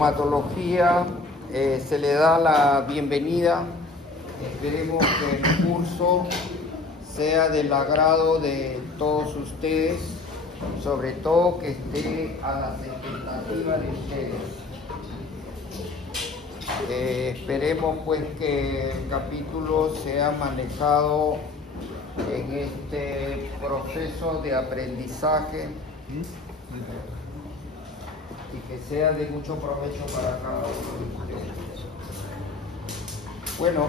Traumatología, se le da la bienvenida. Esperemos que el curso sea del agrado de todos ustedes, sobre todo que esté a las expectativas de ustedes. Esperemos pues que el capítulo sea manejado en este proceso de aprendizaje y que sea de mucho provecho para cada uno de ustedes. Bueno,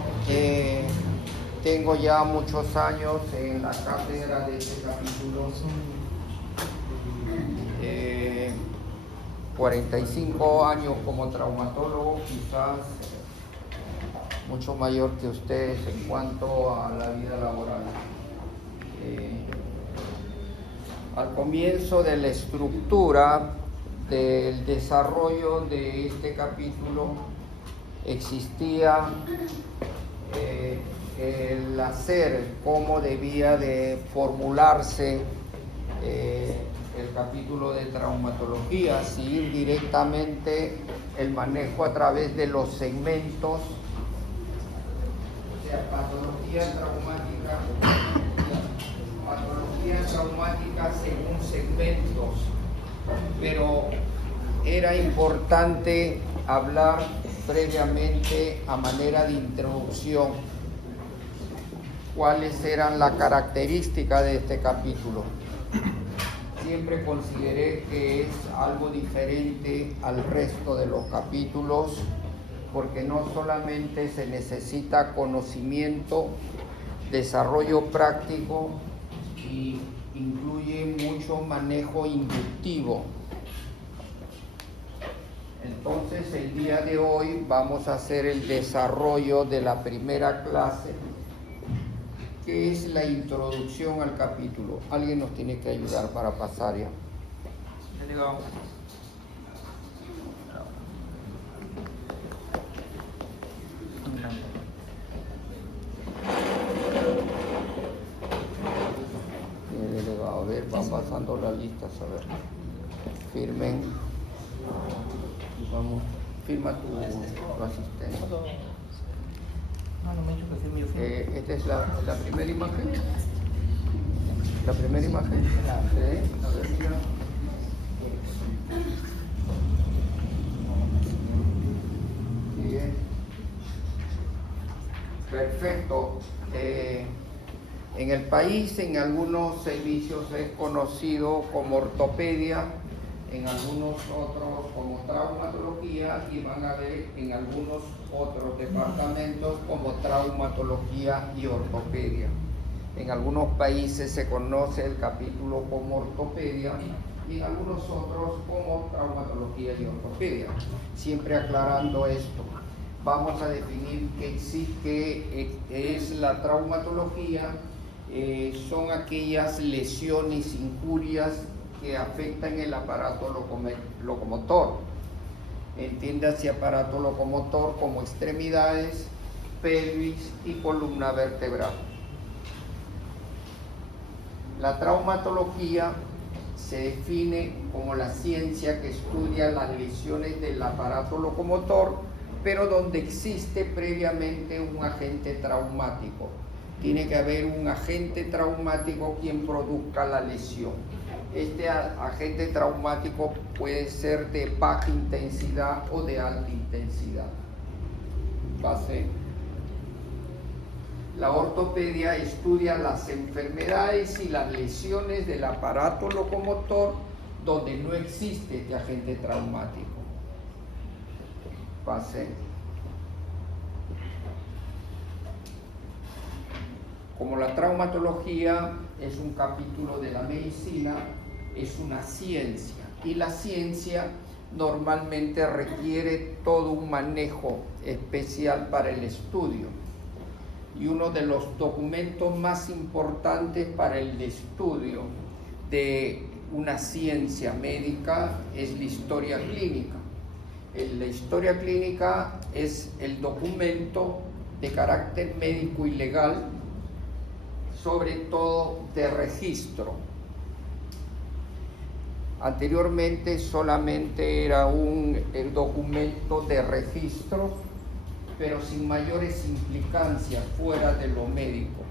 tengo ya muchos años en la cátedra de este capítulo, 45 años como traumatólogo, quizás mucho mayor que ustedes en cuanto a la vida laboral. Al comienzo de la estructura del desarrollo de este capítulo existía el hacer, cómo debía de formularse el capítulo de traumatología, seguir directamente el manejo a través de los segmentos, o sea, patología traumática según segmentos, pero era importante hablar previamente a manera de introducción cuáles eran las características de este capítulo. Siempre consideré que es algo diferente al resto de los capítulos porque no solamente se necesita conocimiento, desarrollo práctico y incluye mucho manejo inductivo. Entonces el día de hoy vamos a hacer el desarrollo de la primera clase, que es la introducción al capítulo. Alguien nos tiene que ayudar para pasar ya. A ver, van pasando las listas, a ver. Firmen. Vamos, firma tu asistente. Esta es la primera imagen. La primera imagen. Sí, a ver, mira. Bien. Perfecto. En el país, en algunos servicios es conocido como ortopedia, en algunos otros como traumatología y van a ver en algunos otros departamentos como traumatología y ortopedia. En algunos países se conoce el capítulo como ortopedia y en algunos otros como traumatología y ortopedia. Siempre aclarando esto, vamos a definir qué es la traumatología. Son aquellas lesiones, injurias que afectan el aparato locomotor. Entiéndase aparato locomotor como extremidades, pelvis y columna vertebral. La traumatología se define como la ciencia que estudia las lesiones del aparato locomotor, pero donde existe previamente un agente traumático. Tiene que haber un agente traumático quien produzca la lesión. Este agente traumático puede ser de baja intensidad o de alta intensidad. Base. La ortopedia estudia las enfermedades y las lesiones del aparato locomotor donde no existe este agente traumático. Base. Como la traumatología es un capítulo de la medicina, es una ciencia y la ciencia normalmente requiere todo un manejo especial para el estudio. Y uno de los documentos más importantes para el estudio de una ciencia médica es la historia clínica. La historia clínica es el documento de carácter médico y legal, sobre todo de registro. Anteriormente solamente era un documento de registro, pero sin mayores implicancias fuera de lo médico.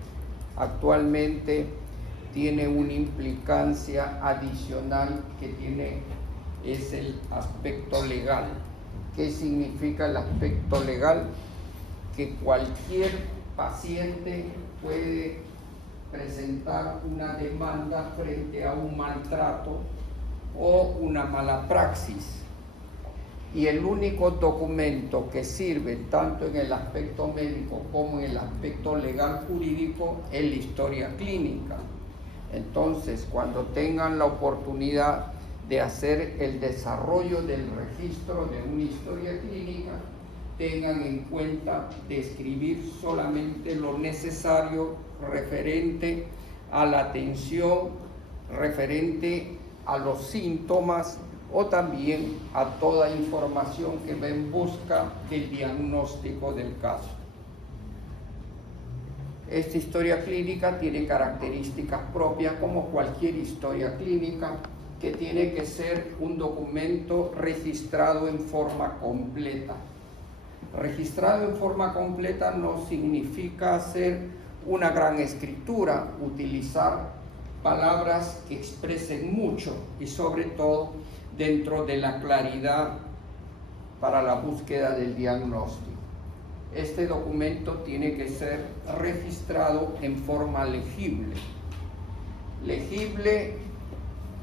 Actualmente tiene una implicancia adicional es el aspecto legal. ¿Qué significa el aspecto legal? Que cualquier paciente puede presentar una demanda frente a un maltrato o una mala praxis. Y el único documento que sirve tanto en el aspecto médico como en el aspecto legal jurídico es la historia clínica. Entonces, cuando tengan la oportunidad de hacer el desarrollo del registro de una historia clínica, tengan en cuenta de escribir solamente lo necesario referente a la atención, referente a los síntomas o también a toda información que va en busca del diagnóstico del caso. Esta historia clínica tiene características propias como cualquier historia clínica, que tiene que ser un documento registrado en forma completa. Registrado en forma completa no significa hacer una gran escritura, utilizar palabras que expresen mucho y sobre todo dentro de la claridad para la búsqueda del diagnóstico. Este documento tiene que ser registrado en forma legible. Legible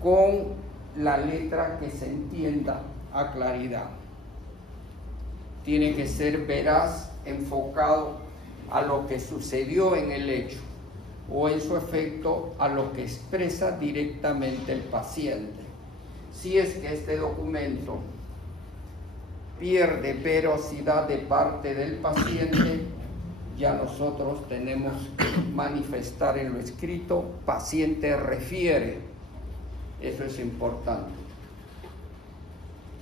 con la letra que se entienda a claridad. Tiene que ser veraz, enfocado a lo que sucedió en el hecho o en su efecto a lo que expresa directamente el paciente. Si es que este documento pierde veracidad de parte del paciente, ya nosotros tenemos que manifestar en lo escrito, paciente refiere. Eso es importante.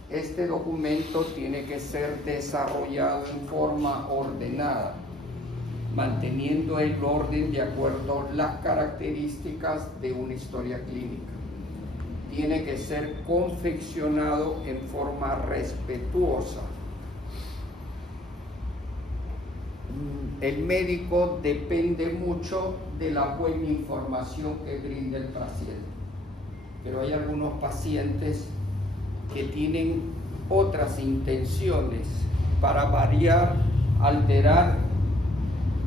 Este documento tiene que ser desarrollado en forma ordenada, manteniendo el orden de acuerdo a las características de una historia clínica. Tiene que ser confeccionado en forma respetuosa. El médico depende mucho de la buena información que brinda el paciente, pero hay algunos pacientes que tienen otras intenciones para variar, alterar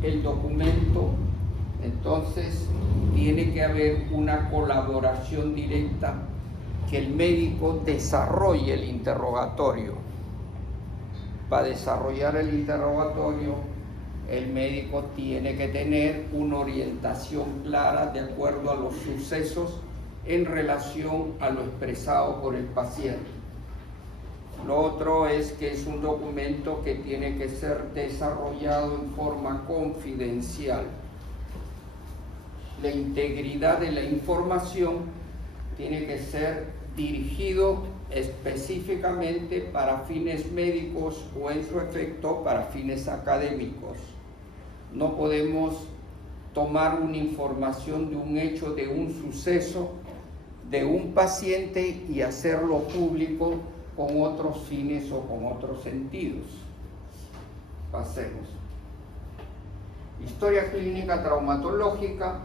el documento. Entonces tiene que haber una colaboración directa, que el médico desarrolle el interrogatorio. Para desarrollar el interrogatorio, el médico tiene que tener una orientación clara de acuerdo a los sucesos en relación a lo expresado por el paciente. Lo otro es que es un documento que tiene que ser desarrollado en forma confidencial. La integridad de la información tiene que ser dirigido específicamente para fines médicos o en su efecto para fines académicos. No podemos tomar una información de un hecho, de un suceso, de un paciente y hacerlo público con otros fines o con otros sentidos. Pasemos. Historia clínica traumatológica.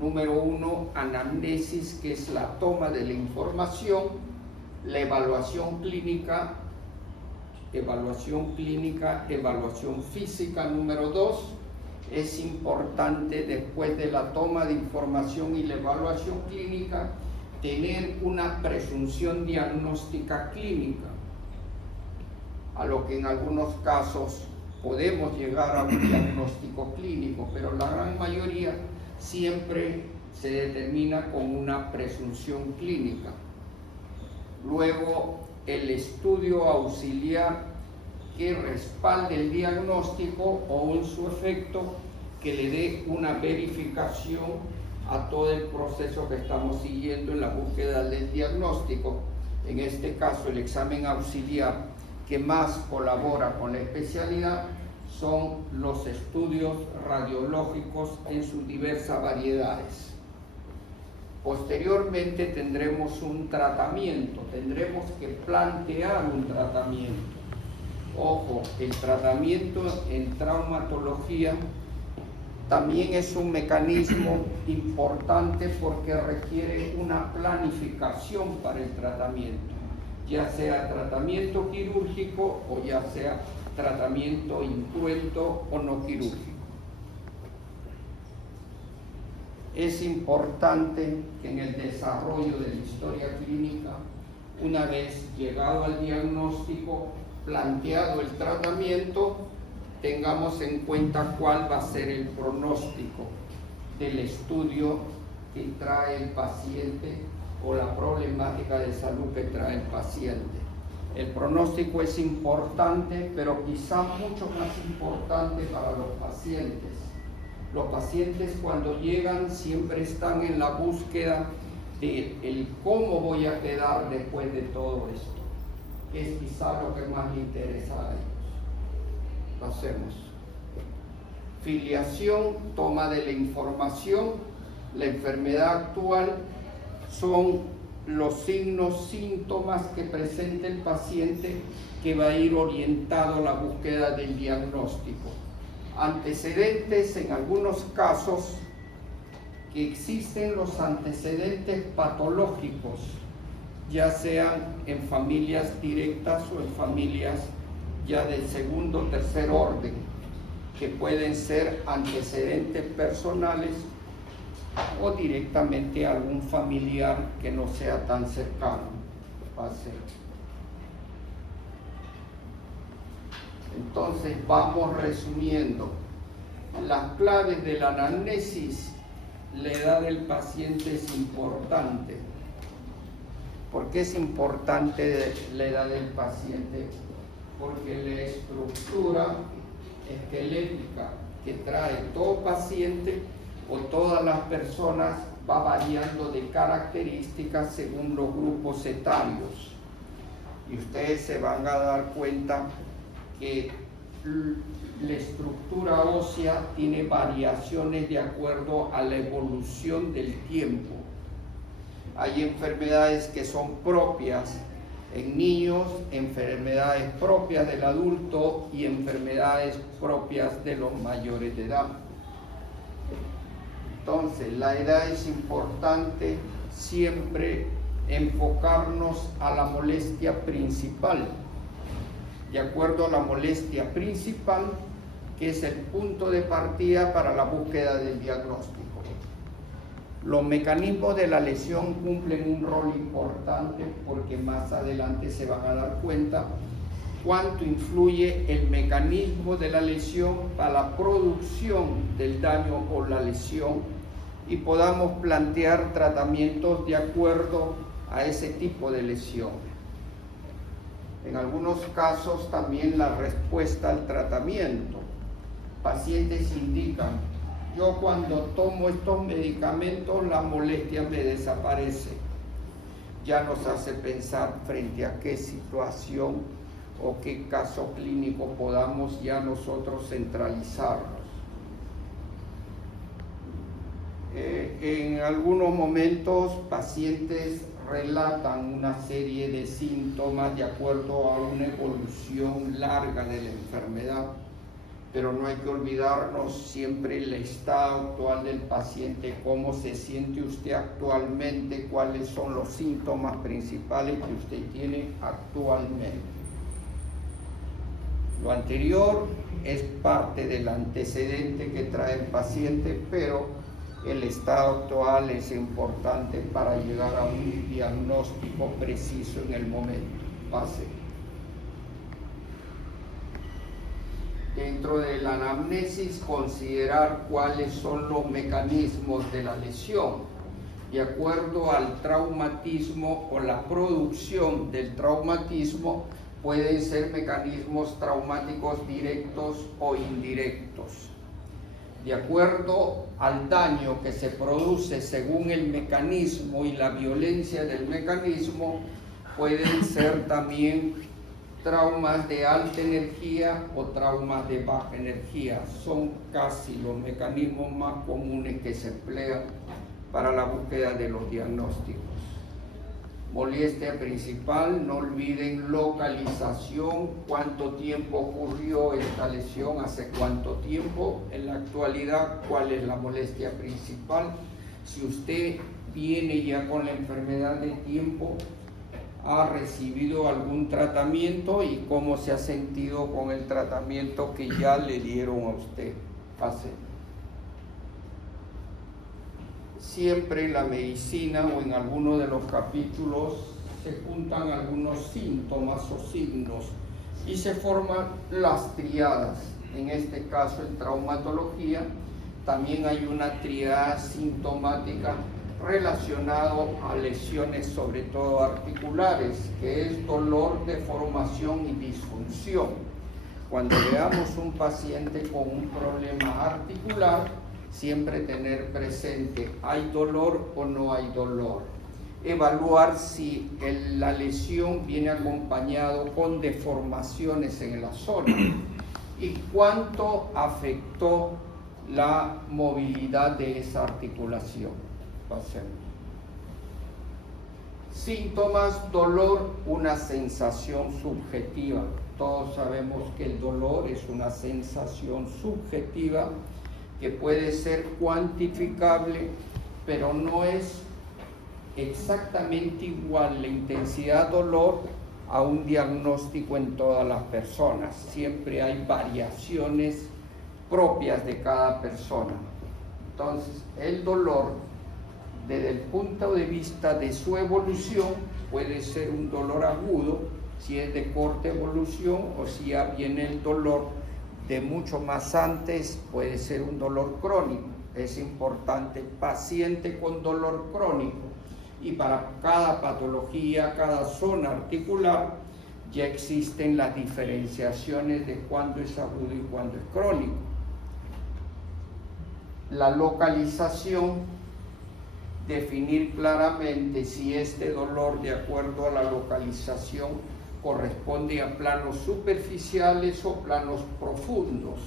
Número 1, anamnesis, que es la toma de la información. La evaluación clínica, evaluación física. Número 2, es importante después de la toma de información y la evaluación clínica tener una presunción diagnóstica clínica, a lo que en algunos casos podemos llegar a un diagnóstico clínico, pero la gran mayoría siempre se determina con una presunción clínica. Luego, el estudio auxiliar que respalde el diagnóstico o en su efecto que le dé una verificación a todo el proceso que estamos siguiendo en la búsqueda del diagnóstico. En este caso, el examen auxiliar que más colabora con la especialidad son los estudios radiológicos en sus diversas variedades. Posteriormente tendremos un tratamiento, tendremos que plantear un tratamiento. Ojo, el tratamiento en traumatología también es un mecanismo importante porque requiere una planificación para el tratamiento, ya sea tratamiento quirúrgico o ya sea tratamiento incruento o no quirúrgico. Es importante que en el desarrollo de la historia clínica, una vez llegado al diagnóstico, planteado el tratamiento, tengamos en cuenta cuál va a ser el pronóstico del estudio que trae el paciente o la problemática de salud que trae el paciente. El pronóstico es importante, pero quizá mucho más importante para los pacientes. Los pacientes cuando llegan siempre están en la búsqueda de el cómo voy a quedar después de todo esto. Es quizá lo que más le interesa a ellos. Pasemos. Filiación, toma de la información, la enfermedad actual son los signos, síntomas que presenta el paciente que va a ir orientado a la búsqueda del diagnóstico. Antecedentes, en algunos casos, que existen los antecedentes patológicos, ya sean en familias directas o en familias ya de segundo o tercer orden, que pueden ser antecedentes personales o directamente a algún familiar que no sea tan cercano. Entonces vamos resumiendo. Las claves de la anamnesis, la edad del paciente es importante. ¿Por qué es importante la edad del paciente? Porque la estructura esquelética que trae todo paciente o todas las personas va variando de características según los grupos etarios. Y ustedes se van a dar cuenta que la estructura ósea tiene variaciones de acuerdo a la evolución del tiempo. Hay enfermedades que son propias en niños, enfermedades propias del adulto y enfermedades propias de los mayores de edad. Entonces, la edad es importante siempre enfocarnos a la molestia principal. De acuerdo a la molestia principal, que es el punto de partida para la búsqueda del diagnóstico. Los mecanismos de la lesión cumplen un rol importante porque más adelante se van a dar cuenta cuánto influye el mecanismo de la lesión para la producción del daño o la lesión y podamos plantear tratamientos de acuerdo a ese tipo de lesión. En algunos casos también la respuesta al tratamiento. Pacientes indican, yo cuando tomo estos medicamentos la molestia me desaparece. Ya nos hace pensar frente a qué situación o qué caso clínico podamos ya nosotros centralizarnos. En algunos momentos pacientes relatan una serie de síntomas de acuerdo a una evolución larga de la enfermedad, pero no hay que olvidarnos siempre el estado actual del paciente, cómo se siente usted actualmente, cuáles son los síntomas principales que usted tiene actualmente. Lo anterior es parte del antecedente que trae el paciente, pero el estado actual es importante para llegar a un diagnóstico preciso en el momento. Pase. Dentro de la anamnesis, considerar cuáles son los mecanismos de la lesión, de acuerdo al traumatismo o la producción del traumatismo. Pueden ser mecanismos traumáticos directos o indirectos. De acuerdo al daño que se produce según el mecanismo y la violencia del mecanismo, pueden ser también traumas de alta energía o traumas de baja energía. Son casi los mecanismos más comunes que se emplean para la búsqueda de los diagnósticos. Molestia principal, no olviden localización, cuánto tiempo ocurrió esta lesión, hace cuánto tiempo, en la actualidad cuál es la molestia principal. Si usted viene ya con la enfermedad de tiempo, ha recibido algún tratamiento y cómo se ha sentido con el tratamiento que ya le dieron a usted. Siempre en la medicina o en alguno de los capítulos se juntan algunos síntomas o signos y se forman las triadas. En este caso, en traumatología, también hay una triada sintomática relacionado a lesiones, sobre todo articulares, que es dolor, deformación y disfunción. Cuando veamos un paciente con un problema articular, siempre tener presente, ¿hay dolor o no hay dolor? Evaluar si la lesión viene acompañado con deformaciones en la zona y cuánto afectó la movilidad de esa articulación. Pasemos. Síntomas, dolor, una sensación subjetiva. Todos sabemos que el dolor es una sensación subjetiva que puede ser cuantificable, pero no es exactamente igual la intensidad de dolor a un diagnóstico en todas las personas. Siempre hay variaciones propias de cada persona. Entonces, el dolor, desde el punto de vista de su evolución, puede ser un dolor agudo, si es de corta evolución, o si ya viene el dolor de mucho más antes, puede ser un dolor crónico. Es importante, paciente con dolor crónico, y para cada patología, cada zona articular, ya existen las diferenciaciones de cuándo es agudo y cuándo es crónico. La localización, definir claramente si este dolor, de acuerdo a la localización, corresponde a planos superficiales o planos profundos.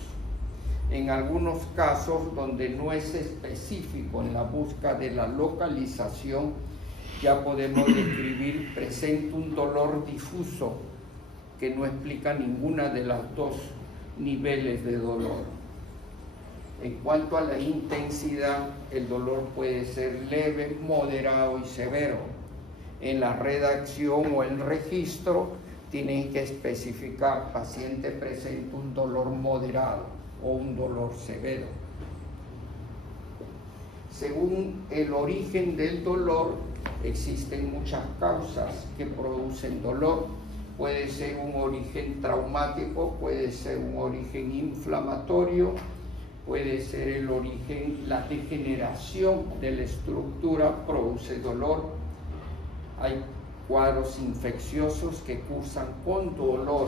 En algunos casos donde no es específico en la búsqueda de la localización, ya podemos describir presente un dolor difuso que no explica ninguna de las dos niveles de dolor. En cuanto a la intensidad, el dolor puede ser leve, moderado y severo. En la redacción o el registro tienen que especificar: paciente presenta un dolor moderado o un dolor severo. Según el origen del dolor, existen muchas causas que producen dolor. Puede ser un origen traumático, puede ser un origen inflamatorio, puede ser el origen, la degeneración de la estructura produce dolor. Hay cuadros infecciosos que cursan con dolor,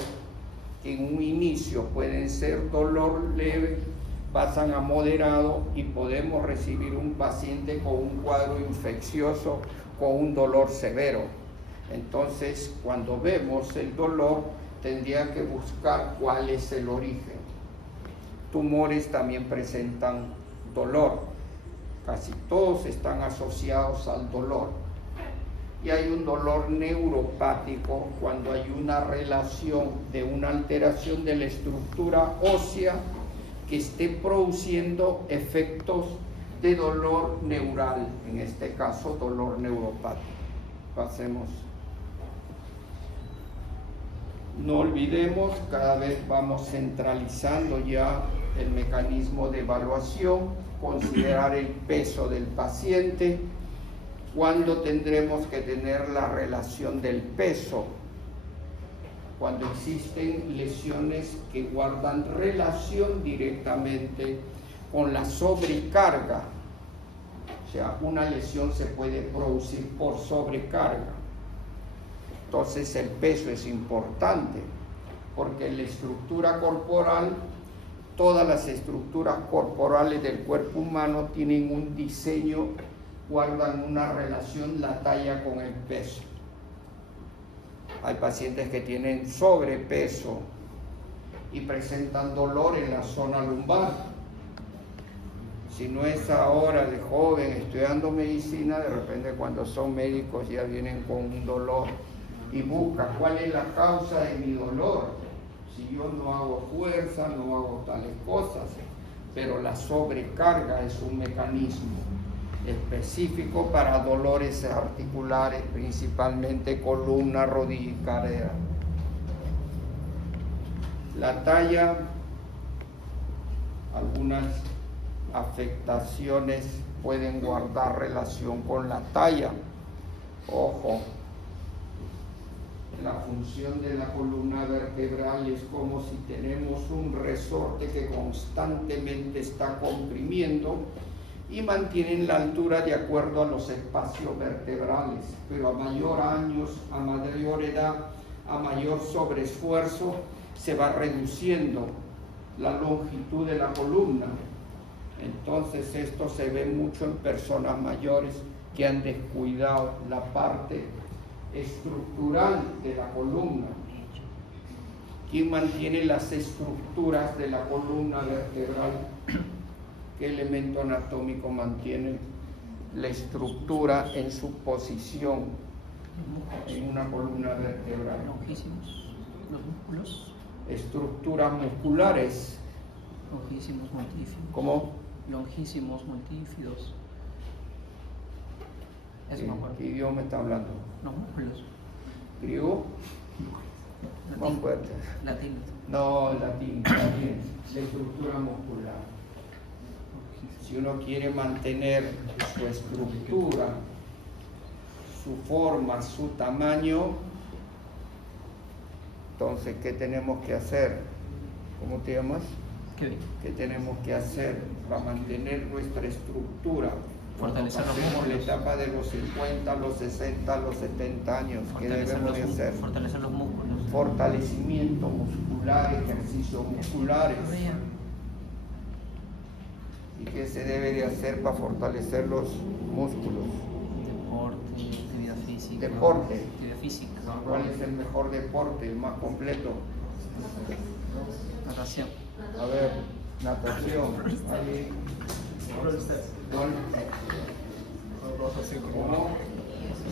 que en un inicio pueden ser dolor leve, pasan a moderado y podemos recibir un paciente con un cuadro infeccioso con un dolor severo. Entonces, cuando vemos el dolor, tendría que buscar cuál es el origen. Tumores también presentan dolor, casi todos están asociados al dolor. Y hay un dolor neuropático cuando hay una relación de una alteración de la estructura ósea que esté produciendo efectos de dolor neural, en este caso dolor neuropático. Pasemos. No olvidemos, cada vez vamos centralizando ya el mecanismo de evaluación, considerar el peso del paciente. ¿Cuándo tendremos que tener la relación del peso? Cuando existen lesiones que guardan relación directamente con la sobrecarga. O sea, una lesión se puede producir por sobrecarga. Entonces el peso es importante, porque la estructura corporal, todas las estructuras corporales del cuerpo humano tienen un diseño, guardan una relación, la talla con el peso. Hay pacientes que tienen sobrepeso y presentan dolor en la zona lumbar. Si no es ahora de joven estudiando medicina, de repente cuando son médicos ya vienen con un dolor y buscan cuál es la causa de mi dolor. Si yo no hago fuerza, no hago tales cosas, pero la sobrecarga es un mecanismo específico para dolores articulares, principalmente columna, rodilla y cadera. La talla, algunas afectaciones pueden guardar relación con la talla. Ojo, la función de la columna vertebral es como si tenemos un resorte que constantemente está comprimiendo y mantienen la altura de acuerdo a los espacios vertebrales, pero a mayor años, a mayor edad, a mayor sobreesfuerzo, se va reduciendo la longitud de la columna. Entonces esto se ve mucho en personas mayores que han descuidado la parte estructural de la columna. ¿Quién mantiene las estructuras de la columna vertebral? ¿Qué elemento anatómico mantiene la estructura en su posición en una columna vertebral? Longísimos, los músculos. Estructuras musculares. Longísimos, multífidos. ¿Cómo? Longísimos, multífidos. Eso me acuerdo. ¿Qué idioma está hablando? Los músculos. ¿Griego? Más Latín. fuerte. Latín. No, latín, también. La estructura muscular. Si uno quiere mantener su estructura, su forma, su tamaño, entonces, ¿qué tenemos que hacer? ¿Cómo te llamas? Qué bien. ¿Qué tenemos que hacer para mantener nuestra estructura? Fortalecer los Pasemos la músculos. etapa de los 50, los 60, los 70 años. ¿Qué debemos de hacer? Fortalecer los músculos. Fortalecimiento muscular, ejercicios musculares. ¿Y qué se debe de hacer para fortalecer los músculos? Deporte, actividad física. Deporte. Actividad física. ¿Cuál es el mejor deporte, el más completo? Natación. A ver, natación. Ahí. ¿Cuál? ¿Cómo?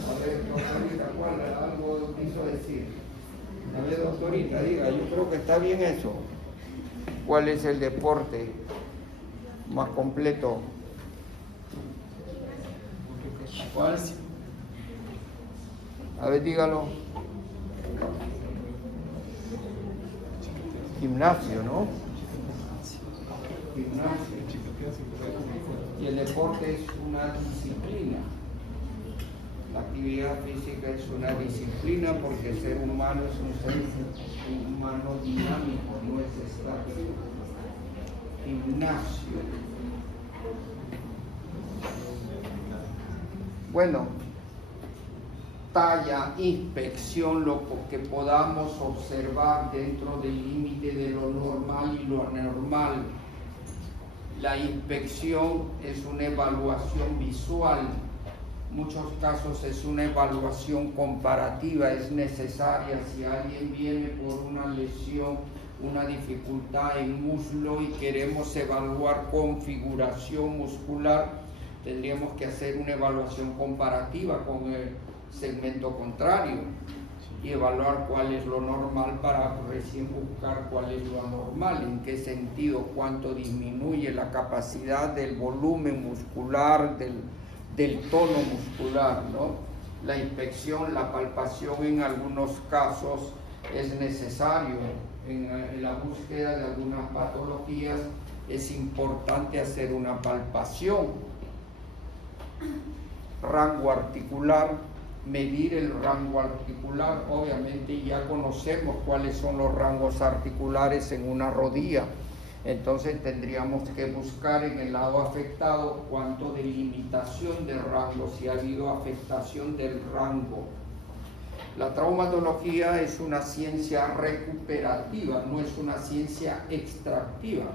A ver, doctorita, ¿cuál? Algo quiso decir. A ver, doctorita, diga, yo creo que está bien eso. ¿Cuál es el deporte más completo? ¿Cuál? A ver, dígalo. Gimnasio, ¿no? Gimnasio. Y el deporte es una disciplina. La actividad física es una disciplina porque el ser humano es un ser humano dinámico, no es estático. Gimnasio. Bueno, talla, inspección, lo que podamos observar dentro del límite de lo normal y lo anormal. La inspección es una evaluación visual, en muchos casos es una evaluación comparativa, es necesaria si alguien viene por una lesión, una dificultad en muslo y queremos evaluar configuración muscular, tendríamos que hacer una evaluación comparativa con el segmento contrario y evaluar cuál es lo normal para recién buscar cuál es lo anormal, en qué sentido, cuánto disminuye la capacidad del volumen muscular, del tono muscular, ¿no? La inspección, la palpación en algunos casos es necesario. En la búsqueda de algunas patologías es importante hacer una palpación. Rango articular, medir el rango articular, obviamente ya conocemos cuáles son los rangos articulares en una rodilla, entonces tendríamos que buscar en el lado afectado cuánto de limitación del rango, si ha habido afectación del rango. La traumatología es una ciencia recuperativa, no es una ciencia extractiva.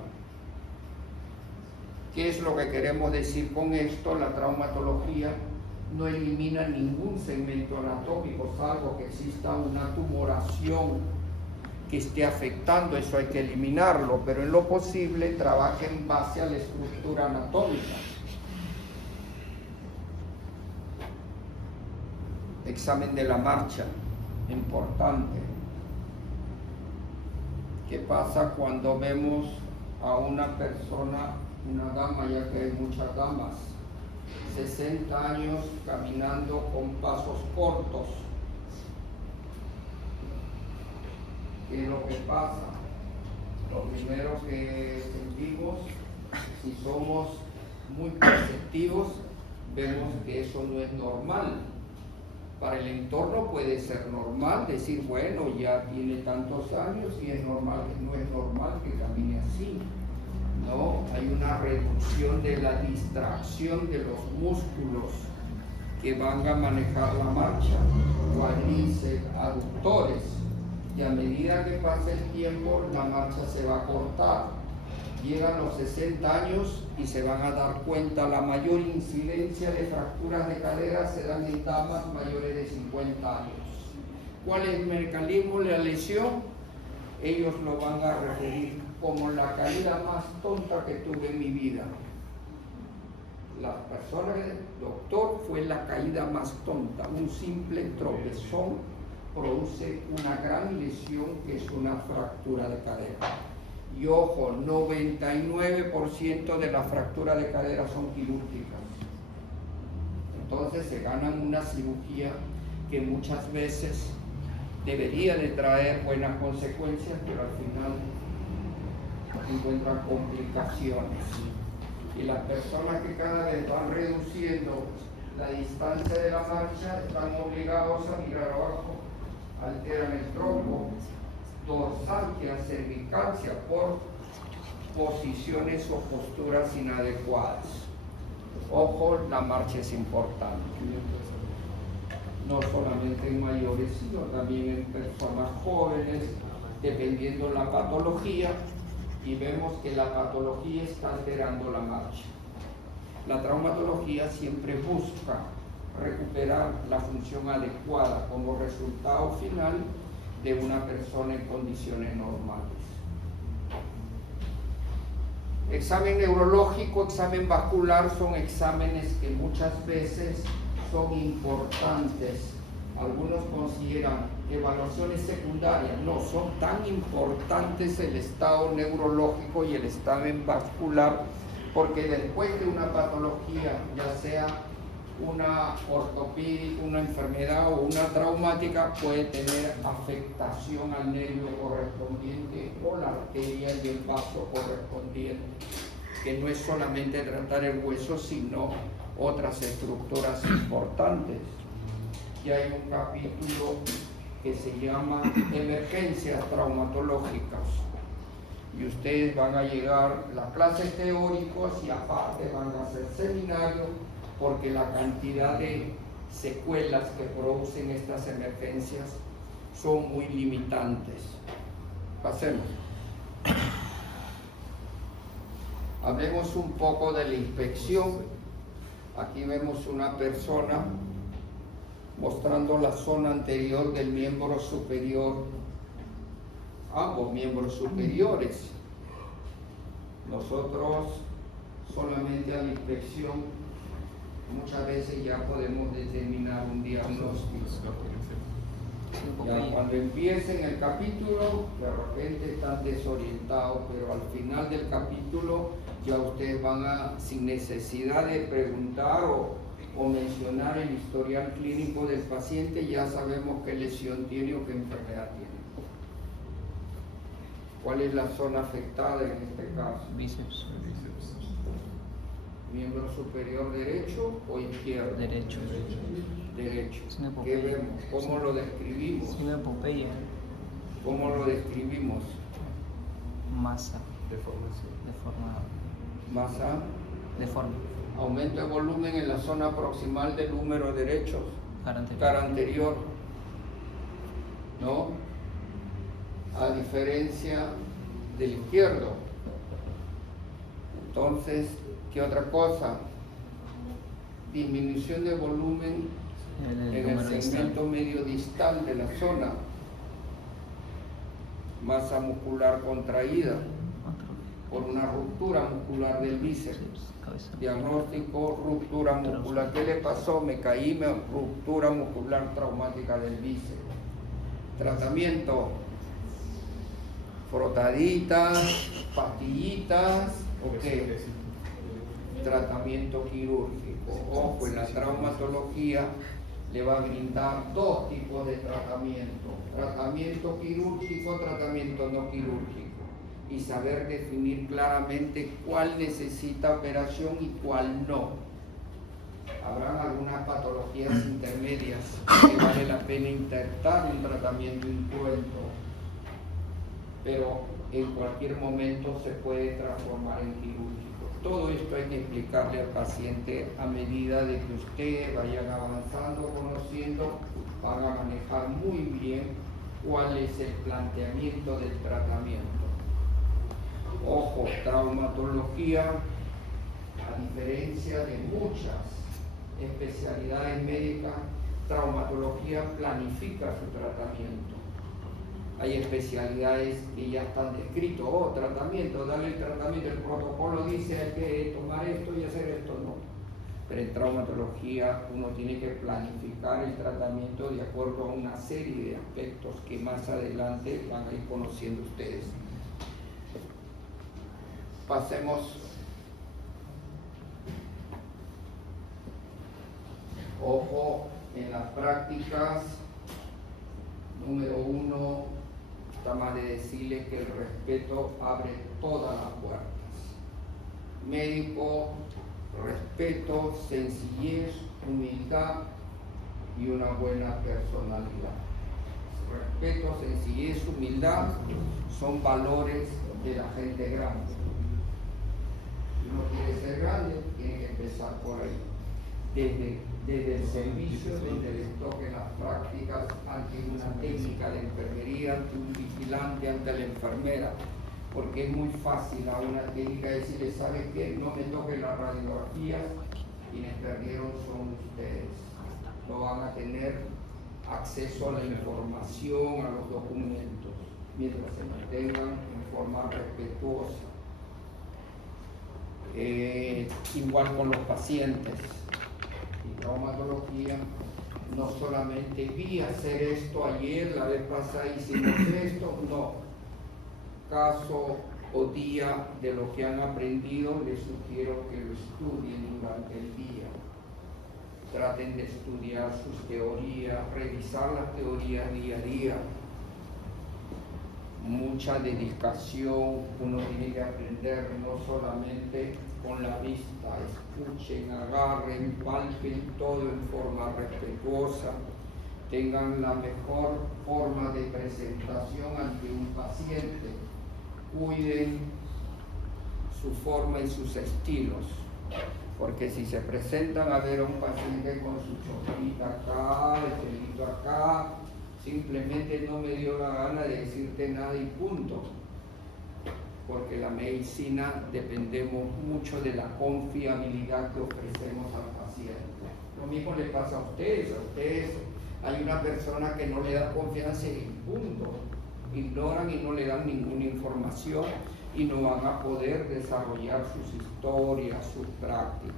¿Qué es lo que queremos decir con esto? La traumatología no elimina ningún segmento anatómico, salvo que exista una tumoración que esté afectando, eso hay que eliminarlo, pero en lo posible trabaje en base a la estructura anatómica. Examen de la marcha, importante. ¿Qué pasa cuando vemos a una persona, una dama, ya que hay muchas damas, 60 años caminando con pasos cortos? ¿Qué es lo que pasa? Lo primero que sentimos, si somos muy perceptivos, vemos que eso no es normal. Para el entorno puede ser normal decir, bueno, ya tiene tantos años y es normal, no es normal que camine así. No, hay una reducción de la distracción de los músculos que van a manejar la marcha, cuádriceps, aductores, y a medida que pasa el tiempo la marcha se va a cortar. Llegan los 60 años y se van a dar cuenta, la mayor incidencia de fracturas de cadera se dan en damas mayores de 50 años. ¿Cuál es el mecanismo de la lesión? Ellos lo van a referir como la caída más tonta que tuve en mi vida. La persona del doctor fue la caída más tonta. Un simple tropezón produce una gran lesión que es una fractura de cadera. Y ojo, 99% de las fracturas de cadera son quirúrgicas. Entonces se ganan una cirugía que muchas veces debería de traer buenas consecuencias, pero al final encuentran complicaciones. Y las personas que cada vez van reduciendo la distancia de la marcha están obligados a mirar abajo, alteran el tronco, dorsalgia, cervicalgia por posiciones o posturas inadecuadas. Ojo, la marcha es importante. No solamente en mayores, sino también en personas jóvenes, dependiendo la patología, y vemos que la patología está alterando la marcha. La traumatología siempre busca recuperar la función adecuada como resultado final de una persona en condiciones normales. Examen neurológico, examen vascular son exámenes que muchas veces son importantes. Algunos consideran evaluaciones secundarias, no, son tan importantes el estado neurológico y el examen vascular, porque después de una patología, ya sea una ortopédica, una enfermedad o una traumática, puede tener afectación al nervio correspondiente o la arteria y el vaso correspondiente, que no es solamente tratar el hueso, sino otras estructuras importantes. Y hay un capítulo que se llama emergencias traumatológicas, y ustedes van a llegar a las clases teóricas y aparte van a hacer seminarios, porque la cantidad de secuelas que producen estas emergencias son muy limitantes. Pasemos. Hablemos un poco de la inspección. Aquí vemos una persona mostrando la zona anterior del miembro superior, ambos miembros superiores. Nosotros solamente a la inspección muchas veces ya podemos determinar un diagnóstico. Ya cuando empiecen el capítulo, de repente están desorientados, pero al final del capítulo ya ustedes van a, sin necesidad de preguntar o mencionar el historial clínico del paciente, ya sabemos qué lesión tiene o qué enfermedad tiene. ¿Cuál es la zona afectada en este caso? Bíceps. ¿Miembro superior derecho o izquierdo? Derecho. Derecho. Es una ¿Qué epopeya. vemos? ¿Cómo lo describimos? Es una epopeya. ¿Cómo lo describimos? Masa. Deformación. Deformado. Masa, Deforme. aumento de volumen en la zona proximal del húmero derecho, cara anterior, ¿no? A diferencia del izquierdo. Entonces, ¿qué otra cosa? Disminución de volumen en el segmento medio distal de la zona. masa muscular contraída atrofia, por una ruptura muscular del bíceps. cabeza, Diagnóstico, ruptura muscular. ¿Qué le pasó? Me caí, ruptura muscular traumática del bíceps. Tratamiento, frotaditas, pastillitas, ¿o qué? Tratamiento quirúrgico. Ojo, en la traumatología le va a brindar dos tipos de tratamiento: tratamiento quirúrgico, tratamiento no quirúrgico, y saber definir claramente cuál necesita operación y cuál no. Habrán algunas patologías intermedias que vale la pena intentar un tratamiento incruento, pero en cualquier momento se puede transformar en quirúrgico. Todo esto hay que explicarle al paciente a medida de que ustedes vayan avanzando, conociendo, van a manejar muy bien cuál es el planteamiento del tratamiento. Ojo, traumatología, a diferencia de muchas especialidades médicas, traumatología planifica su tratamiento. Hay especialidades que ya están descritos: tratamiento, dale el tratamiento, el protocolo dice hay que tomar esto y hacer esto, no. Pero en traumatología uno tiene que planificar el tratamiento de acuerdo a una serie de aspectos que más adelante van a ir conociendo ustedes. Pasemos. Ojo, en las prácticas, número 1, está más de decirle que el respeto abre todas las puertas. Médico, respeto, sencillez, humildad y una buena personalidad. Respeto, sencillez, humildad son valores de la gente grande. Si uno quiere ser grande, tiene que empezar por ahí. Desde el servicio, donde les toquen las prácticas, ante una técnica de enfermería, ante un vigilante, ante la enfermera, porque es muy fácil a una técnica decirle: ¿sabe qué? No me toquen las radiografías, quienes perdieron son ustedes. No van a tener acceso a la información, a los documentos, mientras se mantengan en forma respetuosa. Igual con los pacientes. Y traumatología, no solamente vi hacer esto ayer, la vez pasada hicimos esto, no. Caso o día de lo que han aprendido, les sugiero que lo estudien durante el día. Traten de estudiar sus teorías, revisar las teorías día a día. Mucha dedicación, uno tiene que aprender no solamente con la vista, escuchen, agarren, palpen todo en forma respetuosa, tengan la mejor forma de presentación ante un paciente, cuiden su forma y sus estilos, porque si se presentan a ver a un paciente con su choperita acá, el pelito acá, simplemente no me dio la gana de decirte nada y punto. Porque la medicina dependemos mucho de la confiabilidad que ofrecemos al paciente. Lo mismo le pasa a ustedes. Hay una persona que no le da confianza y punto. Ignoran y no le dan ninguna información y no van a poder desarrollar sus historias, sus prácticas.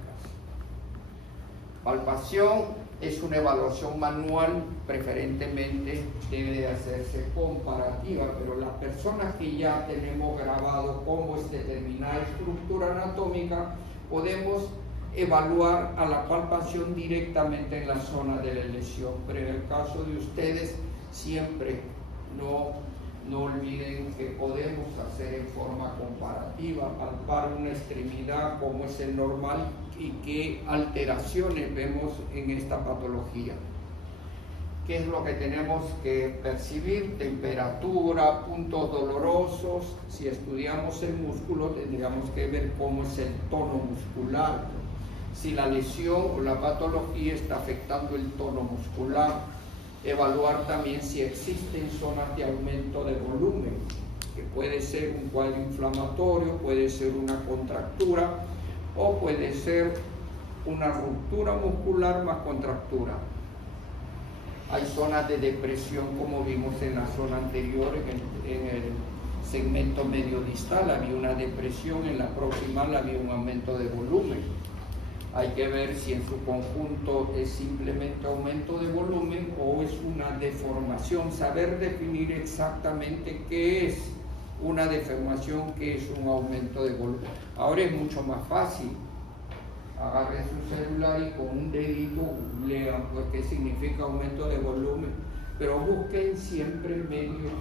Palpación es una evaluación manual, preferentemente debe de hacerse comparativa, pero las personas que ya tenemos grabado cómo es determinada estructura anatómica, podemos evaluar a la palpación directamente en la zona de la lesión, pero en el caso de ustedes siempre no olviden que podemos hacer en forma comparativa, palpar una extremidad como es el normal y qué alteraciones vemos en esta patología. ¿Qué es lo que tenemos que percibir? Temperatura, puntos dolorosos. Si estudiamos el músculo, tendríamos que ver cómo es el tono muscular. Si la lesión o la patología está afectando el tono muscular. Evaluar también si existen zonas de aumento de volumen, que puede ser un cuadro inflamatorio, puede ser una contractura o puede ser una ruptura muscular más contractura. Hay zonas de depresión, como vimos en la zona anterior, en el segmento medio distal había una depresión, en la proximal había un aumento de volumen. Hay que ver si en su conjunto es simplemente aumento de volumen o es una deformación, saber definir exactamente qué es una deformación, qué es un aumento de volumen. Ahora es mucho más fácil. Agarre su celular y con un dedito lean pues qué significa aumento de volumen, pero busquen siempre medios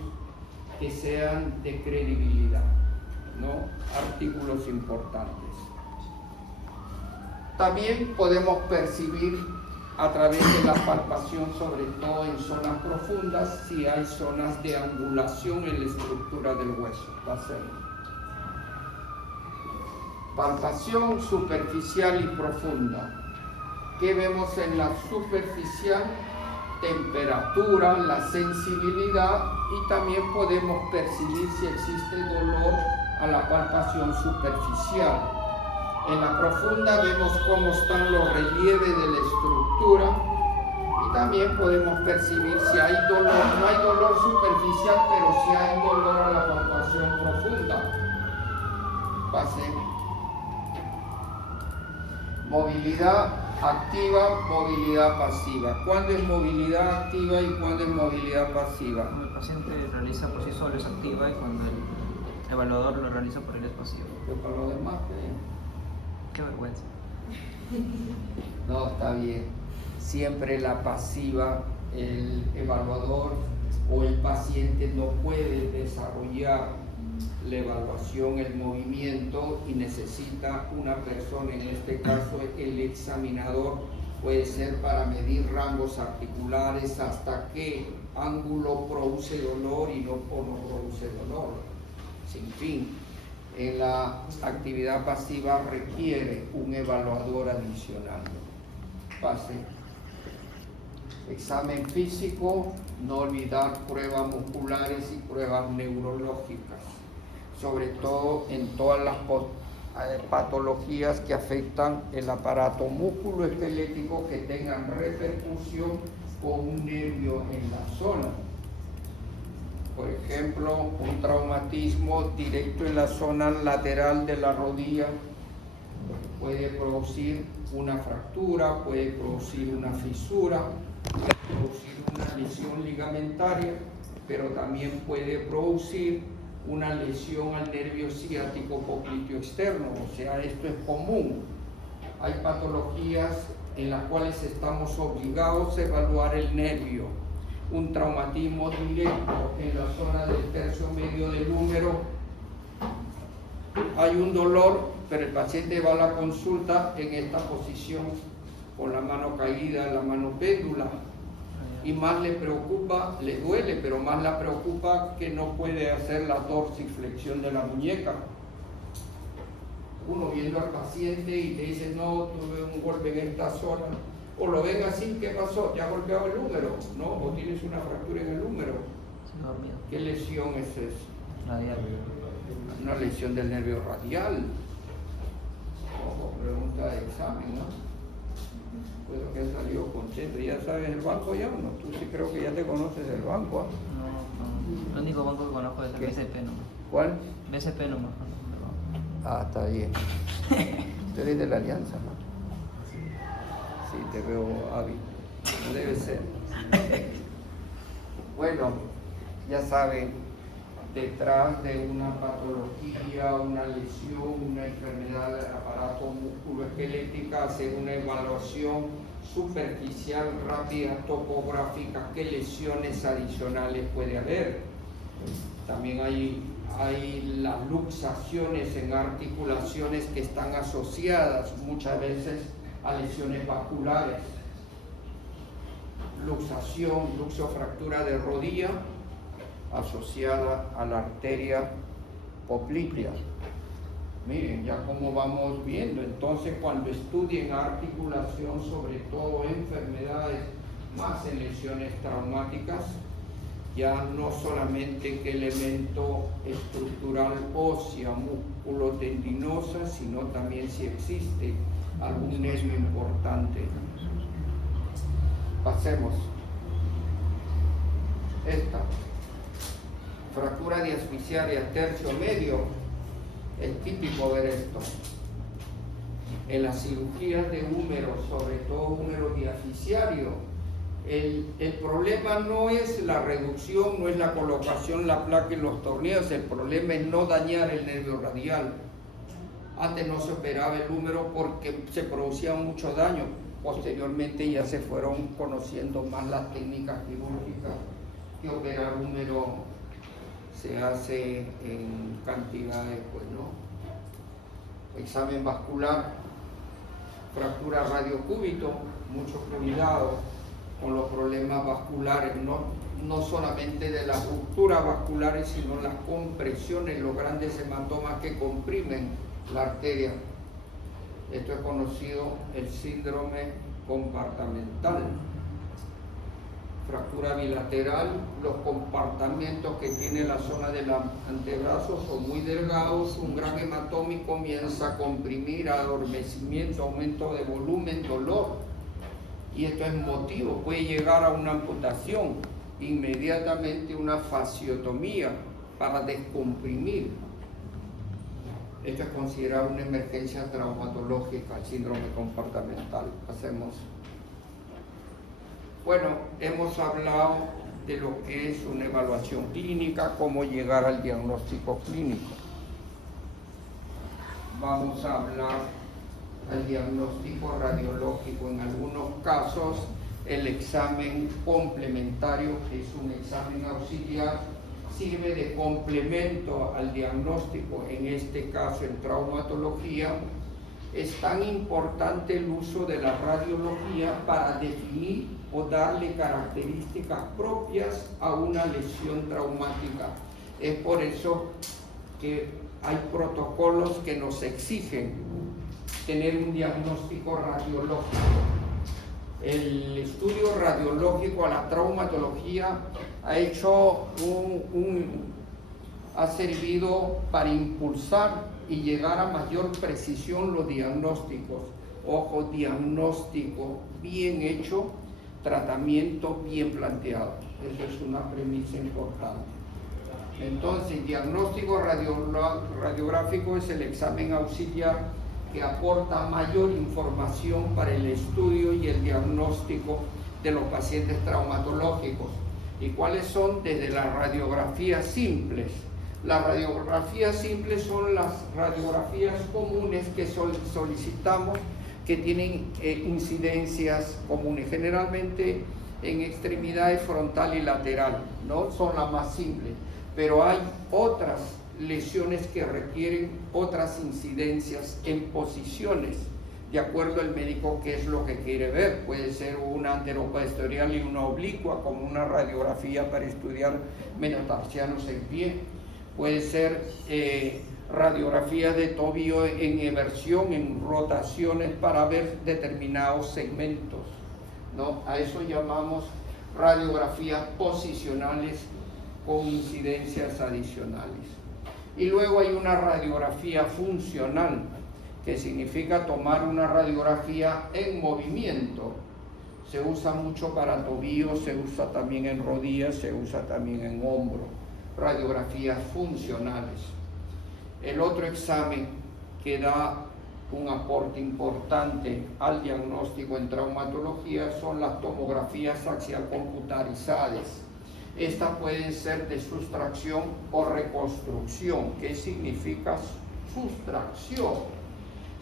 que sean de credibilidad, ¿no? Artículos importantes. También podemos percibir a través de la palpación, sobre todo en zonas profundas, si hay zonas de angulación en la estructura del hueso. Va a ser palpación superficial y profunda. ¿Qué vemos en la superficial? Temperatura, la sensibilidad, y también podemos percibir si existe dolor a la palpación superficial. En la profunda vemos cómo están los relieves de la estructura y también podemos percibir si hay dolor. No hay dolor superficial, pero sí hay dolor a la palpación profunda. Pase. Movilidad activa, movilidad pasiva. ¿Cuándo es movilidad activa y cuándo es movilidad pasiva? Cuando el paciente realiza por sí solo es activa y cuando el evaluador lo realiza por él es pasivo. ¿Qué para los demás? Qué vergüenza. No, está bien. Siempre la pasiva, el evaluador o el paciente no puede desarrollar la evaluación, el movimiento, y necesita una persona, en este caso el examinador, puede ser para medir rangos articulares, hasta qué ángulo produce dolor y no produce dolor. Sin fin, en la actividad pasiva requiere un evaluador adicional. Pase. Examen físico, no olvidar pruebas musculares y pruebas neurológicas, sobre todo en todas las patologías que afectan el aparato músculo-esquelético que tengan repercusión con un nervio en la zona. Por ejemplo, un traumatismo directo en la zona lateral de la rodilla puede producir una fractura, puede producir una fisura, puede producir una lesión ligamentaria, pero también puede producir una lesión al nervio ciático popliteo externo. O sea, esto es común. Hay patologías en las cuales estamos obligados a evaluar el nervio. Un traumatismo directo en la zona del tercio medio del húmero, hay un dolor, pero el paciente va a la consulta en esta posición, con la mano caída, la mano péndula, y más le preocupa, le duele, pero más la preocupa que no puede hacer la dorsiflexión de la muñeca. Uno viendo al paciente y le dice, no, tuve un golpe en esta zona, o lo ven así, ¿qué pasó? ¿Ya ha golpeado el húmero? ¿No? ¿O tienes una fractura en el húmero? ¿Qué lesión es esa? Radial. Una lesión del nervio radial. Ojo, pregunta de examen, ¿no? Puedo que ha salido contento. ¿Ya sabes el banco ya o no? Tú sí creo que ya te conoces el banco, ¿ah? No. El único banco que conozco es el BCP nomás. ¿Cuál? BCP nomás. Ah, está bien. Tú eres de la Alianza, ¿no? Sí, te veo hábil. No debe ser. Bueno, ya saben, detrás de una patología, una lesión, una enfermedad del aparato músculo-esquelética, hacer una evaluación superficial, rápida, topográfica, qué lesiones adicionales puede haber. También hay las luxaciones en articulaciones que están asociadas muchas veces a lesiones vasculares. Luxación, luxofractura de rodilla asociada a la arteria poplitea. Miren, ya como vamos viendo, entonces cuando estudien articulación, sobre todo enfermedades, más en lesiones traumáticas, ya no solamente qué elemento estructural ósea, músculo-tendinosa, sino también si existe algún nervio importante. Pasemos. esta fractura diasfisiaria tercio medio, es típico ver esto. En las cirugías de húmero, sobre todo húmero diasfisiario, el problema no es la reducción, no es la colocación, la placa y los tornillos, el problema es no dañar el nervio radial. Antes no se operaba el húmero porque se producía mucho daño. Posteriormente ya se fueron conociendo más las técnicas quirúrgicas, que operar húmero se hace en cantidades, pues, ¿no? Examen vascular, fractura radiocúbito, mucho cuidado con los problemas vasculares, no solamente de las rupturas vasculares, sino las compresiones, los grandes hematomas que comprimen la arteria. Esto es conocido el síndrome compartamental. Fractura bilateral, los compartimientos que tiene la zona del antebrazo son muy delgados, un gran hematoma y comienza a comprimir, adormecimiento, aumento de volumen, dolor. Y esto es motivo, puede llegar a una amputación, inmediatamente una fasciotomía para descomprimir. Esto es considerado una emergencia traumatológica, el síndrome compartimental. Bueno, hemos hablado de lo que es una evaluación clínica, cómo llegar al diagnóstico clínico. Vamos a hablar del diagnóstico radiológico. En algunos casos, el examen complementario, que es un examen auxiliar, sirve de complemento al diagnóstico. En este caso, en traumatología, es tan importante el uso de la radiología para definir o darle características propias a una lesión traumática. Es por eso que hay protocolos que nos exigen tener un diagnóstico radiológico. El estudio radiológico a la traumatología ha servido para impulsar y llegar a mayor precisión los diagnósticos. Ojo, diagnóstico bien hecho, tratamiento bien planteado. Eso es una premisa importante. Entonces, diagnóstico radiográfico es el examen auxiliar que aporta mayor información para el estudio y el diagnóstico de los pacientes traumatológicos. ¿Y cuáles son? Desde las radiografías simples. Las radiografías simples son las radiografías comunes que solicitamos, que tienen incidencias comunes, generalmente en extremidades frontal y lateral, ¿no? Son las más simples, pero hay otras lesiones que requieren otras incidencias en posiciones, de acuerdo al médico qué es lo que quiere ver. Puede ser una anteroposterior y una oblicua, como una radiografía para estudiar metatarsianos en pie. Puede ser radiografías de tobillo en eversión, en rotaciones para ver determinados segmentos, ¿no? A eso llamamos radiografías posicionales con incidencias adicionales. Y luego hay una radiografía funcional, que significa tomar una radiografía en movimiento. Se usa mucho para tobillo, se usa también en rodillas, se usa también en hombro. Radiografías funcionales. El otro examen que da un aporte importante al diagnóstico en traumatología son las tomografías axial computarizadas. Estas pueden ser de sustracción o reconstrucción. ¿Qué significa sustracción?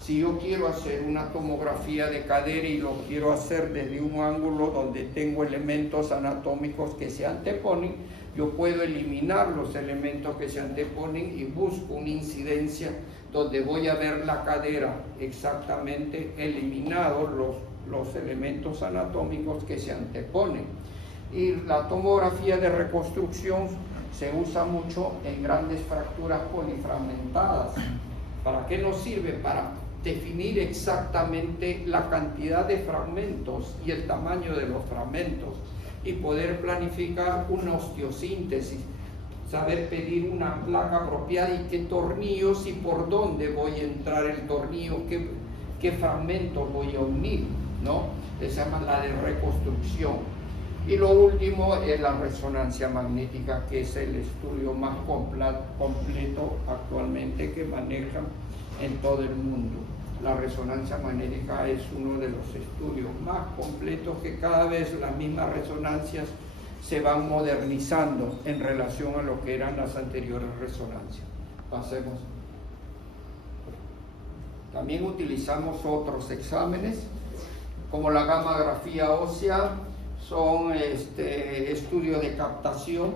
Si yo quiero hacer una tomografía de cadera y lo quiero hacer desde un ángulo donde tengo elementos anatómicos que se anteponen, yo puedo eliminar los elementos que se anteponen y busco una incidencia donde voy a ver la cadera exactamente eliminados los elementos anatómicos que se anteponen. Y la tomografía de reconstrucción se usa mucho en grandes fracturas polifragmentadas. ¿Para qué nos sirve? Para definir exactamente la cantidad de fragmentos y el tamaño de los fragmentos y poder planificar una osteosíntesis, saber pedir una placa apropiada y qué tornillos y por dónde voy a entrar el tornillo, qué fragmentos voy a unir, ¿no? Se llama la de reconstrucción. Y lo último es la resonancia magnética, que es el estudio más completo actualmente que manejan en todo el mundo. La resonancia magnética es uno de los estudios más completos, que cada vez las mismas resonancias se van modernizando en relación a lo que eran las anteriores resonancias. Pasemos. También utilizamos otros exámenes, como la gammagrafía ósea. Son estudios de captación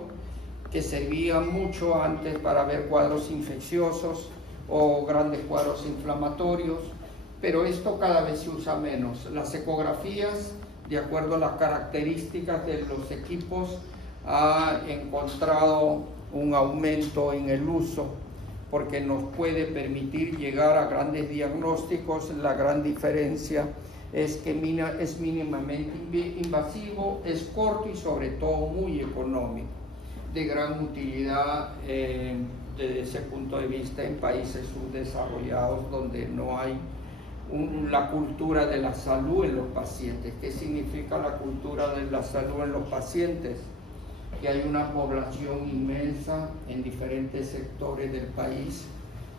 que servían mucho antes para ver cuadros infecciosos o grandes cuadros inflamatorios, pero esto cada vez se usa menos. Las ecografías, de acuerdo a las características de los equipos, ha encontrado un aumento en el uso, porque nos puede permitir llegar a grandes diagnósticos. La gran diferencia es que es mínimamente invasivo, es corto y sobre todo muy económico, de gran utilidad desde ese punto de vista en países subdesarrollados donde no hay la cultura de la salud en los pacientes. ¿Qué significa la cultura de la salud en los pacientes? Que hay una población inmensa en diferentes sectores del país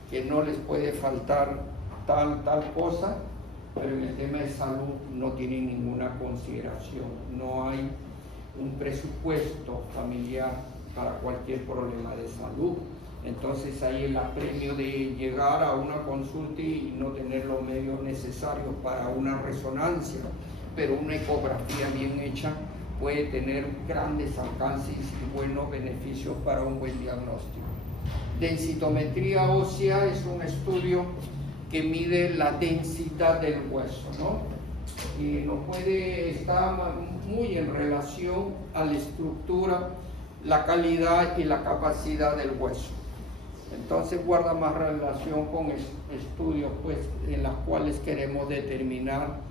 que no les puede faltar tal cosa, pero en el tema de salud no tienen ninguna consideración. No hay un presupuesto familiar para cualquier problema de salud. Entonces hay el apremio de llegar a una consulta y no tener los medios necesarios para una resonancia, pero una ecografía bien hecha puede tener grandes alcances y buenos beneficios para un buen diagnóstico. Densitometría ósea es un estudio que mide la densidad del hueso, ¿no? Y no puede estar muy en relación a la estructura, la calidad y la capacidad del hueso. Entonces guarda más relación con estudios pues, en los cuales queremos determinar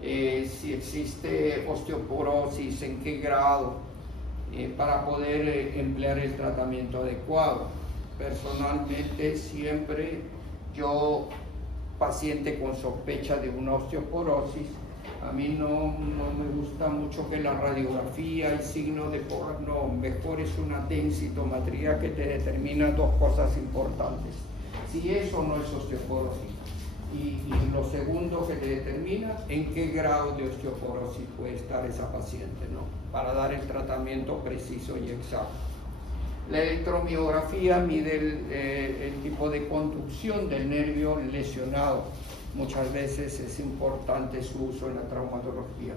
si existe osteoporosis, en qué grado, para poder emplear el tratamiento adecuado. Personalmente siempre yo, paciente con sospecha de una osteoporosis, a mí no me gusta mucho que la radiografía y signos de no, mejor es una densitometría que te determina dos cosas importantes: si es o no es osteoporosis, y lo segundo que te determina en qué grado de osteoporosis puede estar esa paciente, ¿no? Para dar el tratamiento preciso y exacto. La electromiografía mide el tipo de conducción del nervio lesionado. Muchas veces es importante su uso en la traumatología.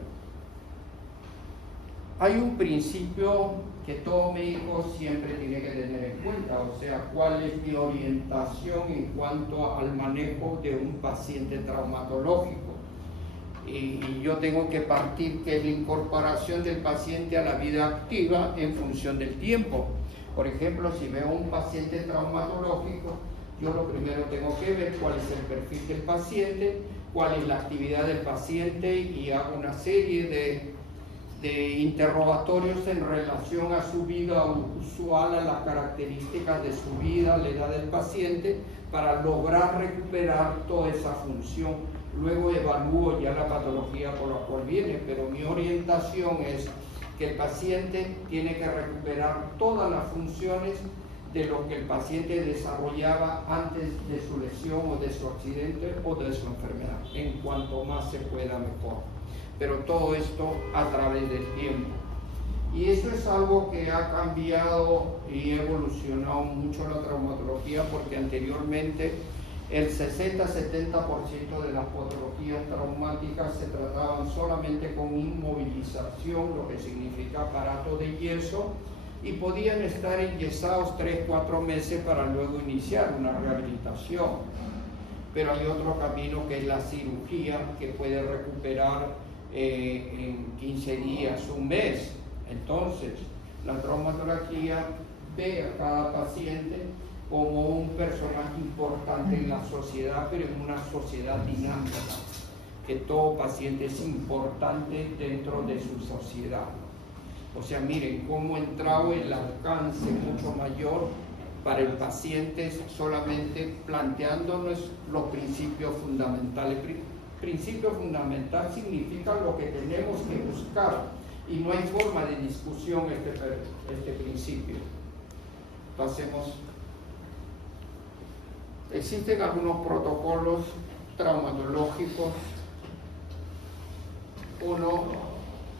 Hay un principio que todo médico siempre tiene que tener en cuenta, o sea, cuál es mi orientación en cuanto al manejo de un paciente traumatológico. Y yo tengo que partir que es la incorporación del paciente a la vida activa en función del tiempo. Por ejemplo, si veo un paciente traumatológico, yo lo primero tengo que ver cuál es el perfil del paciente, cuál es la actividad del paciente, y hago una serie de interrogatorios en relación a su vida usual, a las características de su vida, la edad del paciente, para lograr recuperar toda esa función. Luego evalúo ya la patología por la cual viene, pero mi orientación es que el paciente tiene que recuperar todas las funciones de lo que el paciente desarrollaba antes de su lesión o de su accidente o de su enfermedad. En cuanto más se pueda, mejor. Pero todo esto a través del tiempo. Y eso es algo que ha cambiado y evolucionado mucho la traumatología, porque anteriormente el 60-70% de las patologías traumáticas se trataban solamente con inmovilización, lo que significa aparato de yeso, y podían estar enyesados 3-4 meses para luego iniciar una rehabilitación. Pero hay otro camino que es la cirugía, que puede recuperar en 15 días, un mes. Entonces, la traumatología ve a cada paciente como un personaje importante en la sociedad, pero en una sociedad dinámica, que todo paciente es importante dentro de su sociedad. O sea, miren cómo ha entrado el alcance mucho mayor para el paciente solamente planteándonos los principios fundamentales. Principio fundamental significa lo que tenemos que buscar, y no hay forma de discusión este principio. Pasemos. Existen algunos protocolos traumatológicos. Uno,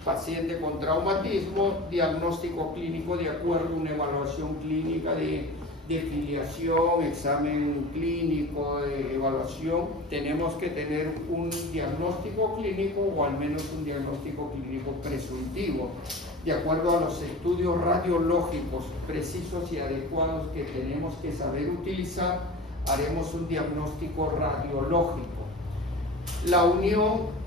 paciente con traumatismo, diagnóstico clínico de acuerdo a una evaluación clínica de filiación, examen clínico de evaluación. Tenemos que tener un diagnóstico clínico o al menos un diagnóstico clínico presuntivo, de acuerdo a los estudios radiológicos precisos y adecuados que tenemos que saber utilizar. Haremos un diagnóstico radiológico. La unión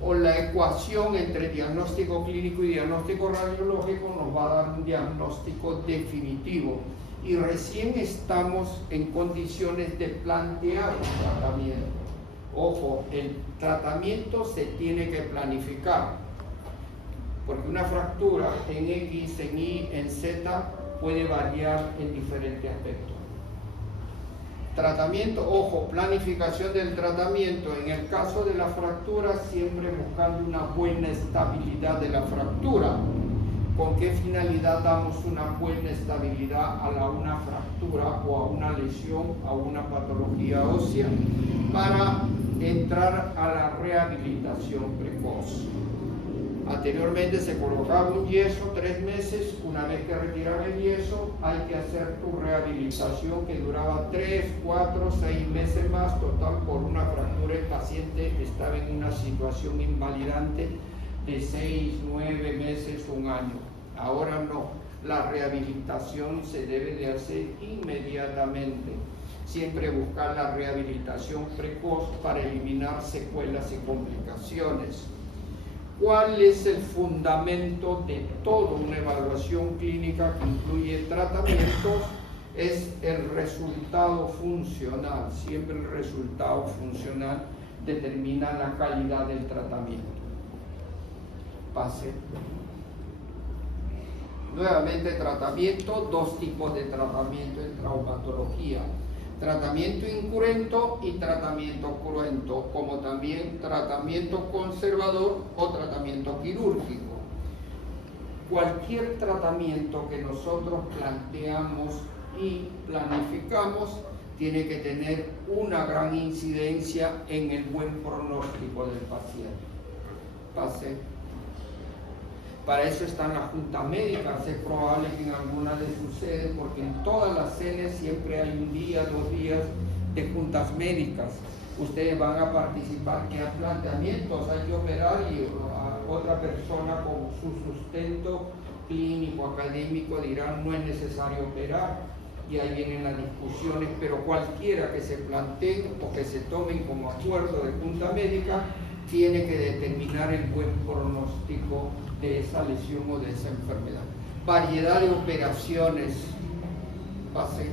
o la ecuación entre diagnóstico clínico y diagnóstico radiológico nos va a dar un diagnóstico definitivo y recién estamos en condiciones de plantear un tratamiento. Ojo, el tratamiento se tiene que planificar, porque una fractura en X, en Y, en Z puede variar en diferentes aspectos. Tratamiento, ojo, planificación del tratamiento. En el caso de la fractura, siempre buscando una buena estabilidad de la fractura. ¿Con qué finalidad damos una buena estabilidad a una fractura o a una lesión, a una patología ósea? Para entrar a la rehabilitación precoz. Anteriormente se colocaba un yeso 3 meses, una vez que retiraba el yeso hay que hacer tu rehabilitación que duraba 3, 4, 6 meses más, total por una fractura el paciente estaba en una situación invalidante de 6, 9 meses, 1 año. Ahora no, la rehabilitación se debe de hacer inmediatamente. Siempre buscar la rehabilitación precoz para eliminar secuelas y complicaciones. ¿Cuál es el fundamento de toda una evaluación clínica que incluye tratamientos? Es el resultado funcional. Siempre el resultado funcional determina la calidad del tratamiento. Pase. Nuevamente tratamiento, 2 tipos de tratamiento en traumatología. Tratamiento incruento y tratamiento cruento, como también tratamiento conservador o tratamiento quirúrgico. Cualquier tratamiento que nosotros planteamos y planificamos tiene que tener una gran incidencia en el buen pronóstico del paciente. Pase. Para eso están las juntas médicas. Es probable que en algunas de sus sedes, porque en todas las sedes siempre hay 1 día, 2 días de juntas médicas. Ustedes van a participar, que hay planteamientos, hay que operar y a otra persona con su sustento clínico, académico dirán no es necesario operar. Y ahí vienen las discusiones, pero cualquiera que se planteen o que se tomen como acuerdo de junta médica tiene que determinar el buen pronóstico de esa lesión o de esa enfermedad. Variedad de operaciones. Pase.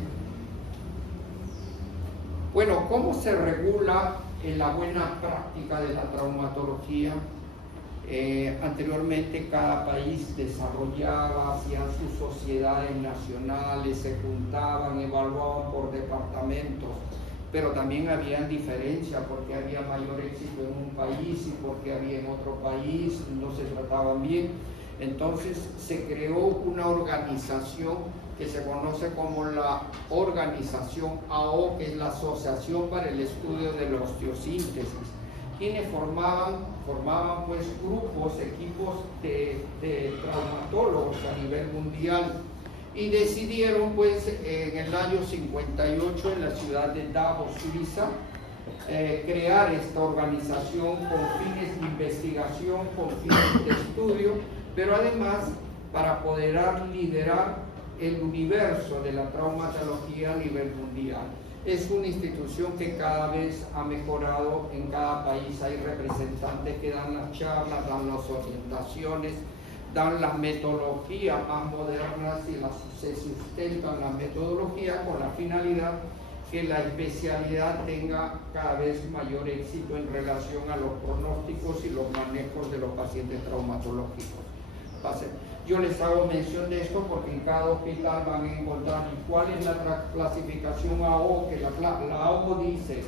Bueno, ¿cómo se regula en la buena práctica de la traumatología? Anteriormente cada país desarrollaba, hacían sus sociedades nacionales, se juntaban, evaluaban por departamentos, pero también había diferencias porque había mayor éxito en un país y porque había en otro país, no se trataban bien. Entonces se creó una organización que se conoce como la Organización AO, que es la Asociación para el Estudio de la Osteosíntesis. Quienes formaban pues grupos, equipos de traumatólogos a nivel mundial y decidieron pues en el año 58 en la ciudad de Davos, Suiza, crear esta organización con fines de investigación, con fines de estudio, pero además para poder liderar el universo de la traumatología a nivel mundial. Es una institución que cada vez ha mejorado, en cada país hay representantes que dan las charlas, dan las orientaciones, dan las metodologías más modernas y se sustentan las metodologías con la finalidad que la especialidad tenga cada vez mayor éxito en relación a los pronósticos y los manejos de los pacientes traumatológicos. Yo les hago mención de esto porque en cada hospital van a encontrar cuál es la clasificación AO, que la AO dice,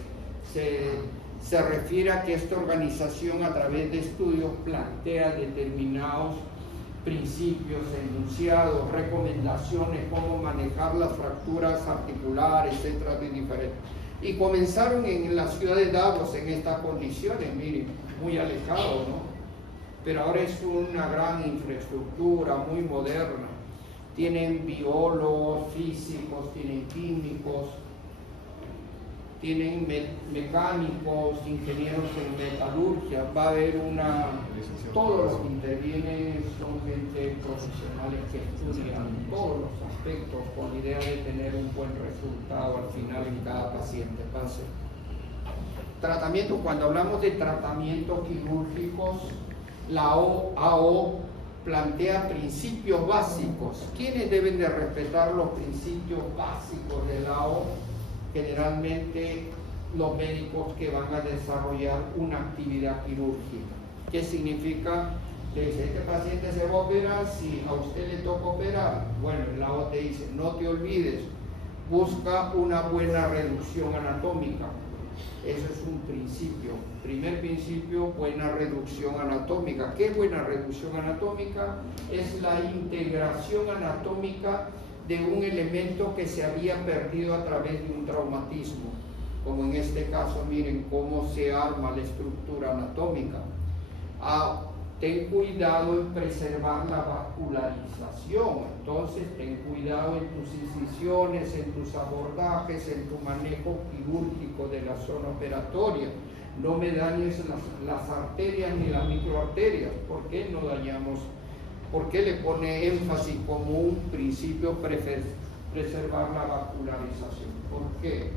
se refiere a que esta organización a través de estudios plantea determinados principios, enunciados, recomendaciones, cómo manejar las fracturas articulares, etcétera, de diferentes. Y comenzaron en la ciudad de Davos en estas condiciones, miren, muy alejado, ¿no? Pero ahora es una gran infraestructura, muy moderna. Tienen biólogos, físicos, tienen químicos, tienen mecánicos, ingenieros en metalurgia. Va a haber todos los que intervienen son gente profesionales que estudian todos los aspectos con la idea de tener un buen resultado al final en cada paciente. Entonces, tratamiento, cuando hablamos de tratamientos quirúrgicos, la AO plantea principios básicos. ¿Quiénes deben de respetar los principios básicos de la AO? Generalmente los médicos que van a desarrollar una actividad quirúrgica. ¿Qué significa? Le dice, este paciente se va a operar, si a usted le toca operar, bueno, la AO te dice, no te olvides, busca una buena reducción anatómica. Eso es un principio. Primer principio, buena reducción anatómica. ¿Qué es buena reducción anatómica? Es la integración anatómica de un elemento que se había perdido a través de un traumatismo. Como en este caso, miren cómo se arma la estructura anatómica. Ten cuidado en preservar la vascularización. Entonces, ten cuidado en tus incisiones, en tus abordajes, en tu manejo quirúrgico de la zona operatoria. No me dañes las arterias ni las microarterias. ¿Por qué no dañamos? ¿Por qué le pone énfasis como un principio preservar la vascularización? ¿Por qué?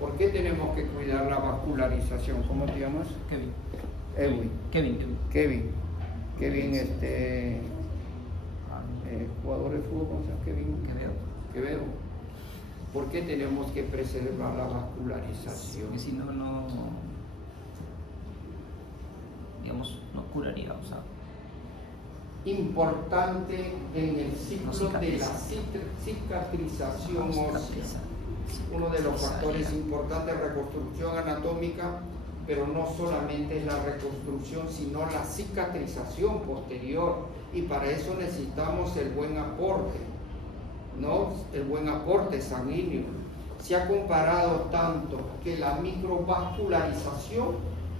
¿Por qué tenemos que cuidar la vascularización? ¿Cómo te llamas? Kevin. Edwin. Kevin, jugador de fútbol, ¿cómo se llama? Kevin Quevedo. ¿Por qué tenemos que preservar la vascularización? Porque si no, digamos, no curaría, o sea. Importante en el ciclo de la cicatrización ósea. Uno de los factores importantes de reconstrucción anatómica, pero no solamente es la reconstrucción, sino la cicatrización posterior. Y para eso necesitamos el buen aporte, ¿no? El buen aporte sanguíneo. Se ha comparado tanto que la microvascularización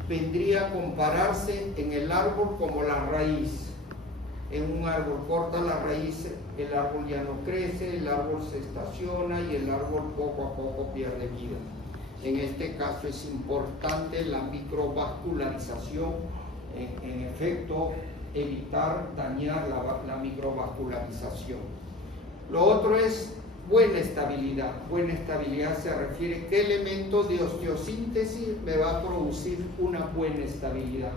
vendría a compararse en el árbol como la raíz. En un árbol corta la raíz, el árbol ya no crece, el árbol se estaciona y el árbol poco a poco pierde vida. En este caso es importante la microvascularización, en efecto, evitar dañar la microvascularización. Lo otro es buena estabilidad. Buena estabilidad se refiere a qué elemento de osteosíntesis me va a producir una buena estabilidad.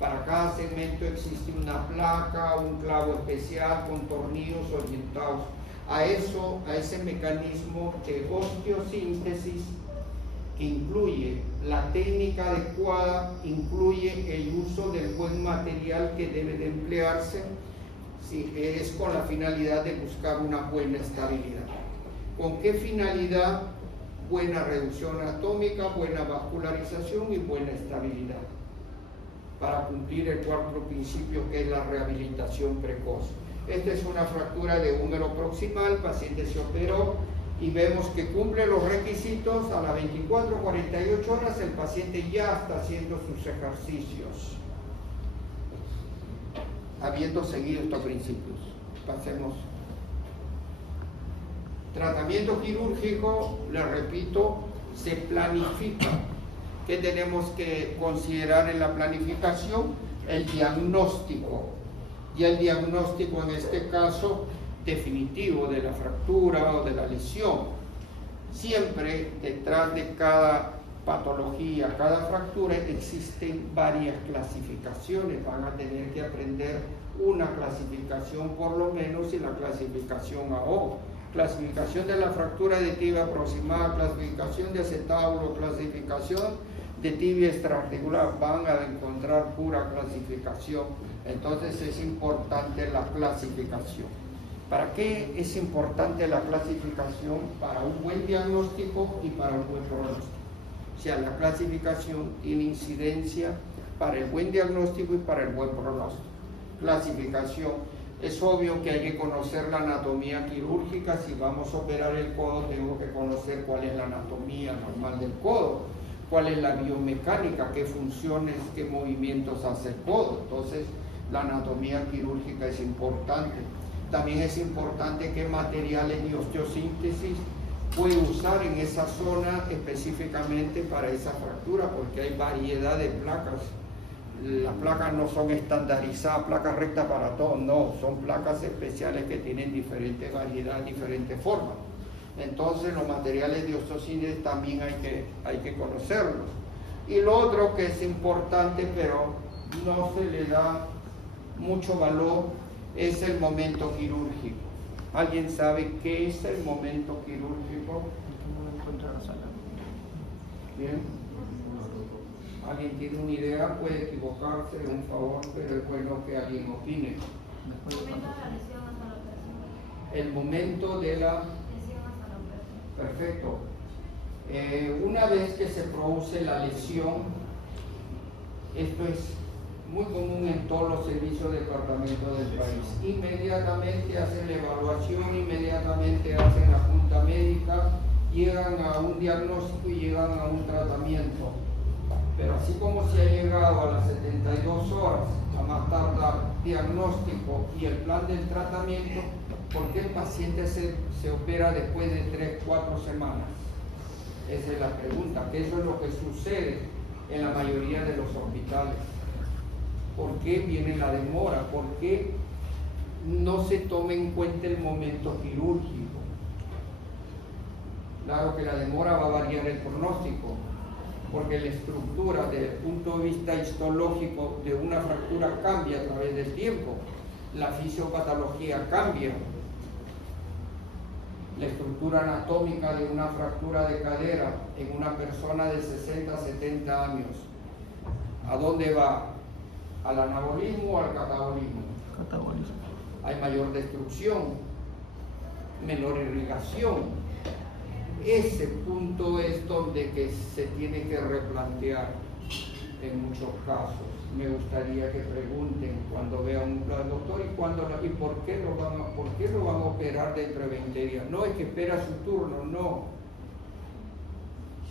Para cada segmento existe una placa, un clavo especial con tornillos orientados a ese mecanismo de osteosíntesis que incluye la técnica adecuada, incluye el uso del buen material que debe de emplearse, si es con la finalidad de buscar una buena estabilidad. ¿Con qué finalidad? Buena reducción anatómica, buena vascularización y buena estabilidad, para cumplir el cuarto principio, que es la rehabilitación precoz. Esta es una fractura de húmero proximal, el paciente se operó y vemos que cumple los requisitos. A las 24 48 horas el paciente ya está haciendo sus ejercicios, habiendo seguido estos principios. Pasemos. Tratamiento quirúrgico, le repito, se planifica. ¿Qué tenemos que considerar en la planificación? El diagnóstico. Y el diagnóstico en este caso definitivo de la fractura o de la lesión. Siempre detrás de cada patología, cada fractura, existen varias clasificaciones. Van a tener que aprender una clasificación por lo menos, y la clasificación AO. Clasificación de la fractura de tibia proximal, clasificación de acetábulo, clasificación de tibia extraarticular. Van a encontrar pura clasificación. Entonces es importante la clasificación. ¿Para qué es importante la clasificación? Para un buen diagnóstico y para un buen pronóstico. O sea, la clasificación tiene incidencia para el buen diagnóstico y para el buen pronóstico. Clasificación. Es obvio que hay que conocer la anatomía quirúrgica. Si vamos a operar el codo, tengo que conocer cuál es la anatomía normal del codo, cuál es la biomecánica, qué funciones, qué movimientos hace el codo. Entonces, la anatomía quirúrgica es importante. También es importante qué materiales de osteosíntesis puede usar en esa zona específicamente para esa fractura, porque hay variedad de placas. Las placas no son estandarizadas, placas rectas para todos, no, son placas especiales que tienen diferente variedad, diferentes formas. Entonces los materiales de osteosíntesis también hay que conocerlos. Y lo otro que es importante, pero no se le da mucho valor, es el momento quirúrgico. ¿Alguien sabe qué es el momento quirúrgico? No encuentro la sala. Bien. ¿Alguien tiene una idea? Puede equivocarse, un favor, pero es bueno que alguien opine. El momento de la lesión hasta la operación. Perfecto. Una vez que se produce la lesión, esto es muy común en todos los servicios de departamento del país. Inmediatamente hacen la evaluación, inmediatamente hacen la junta médica, llegan a un diagnóstico y llegan a un tratamiento. Pero así como se ha llegado a las 72 horas, a más tardar, diagnóstico y el plan del tratamiento, ¿por qué el paciente se opera después de 3-4 semanas? Esa es la pregunta, que eso es lo que sucede en la mayoría de los hospitales. ¿Por qué viene la demora? ¿Por qué no se toma en cuenta el momento quirúrgico? Claro que la demora va a variar el pronóstico, porque la estructura desde el punto de vista histológico de una fractura cambia a través del tiempo, la fisiopatología cambia, la estructura anatómica de una fractura de cadera en una persona de 60-70 años, ¿a dónde va? ¿Al anabolismo o al catabolismo? Catabolismo. Hay mayor destrucción, menor irrigación. Ese punto es donde que se tiene que replantear en muchos casos. Me gustaría que pregunten cuando vean un plan, doctor, ¿y por qué lo van a operar dentro de 20 días? No es que espera su turno, no.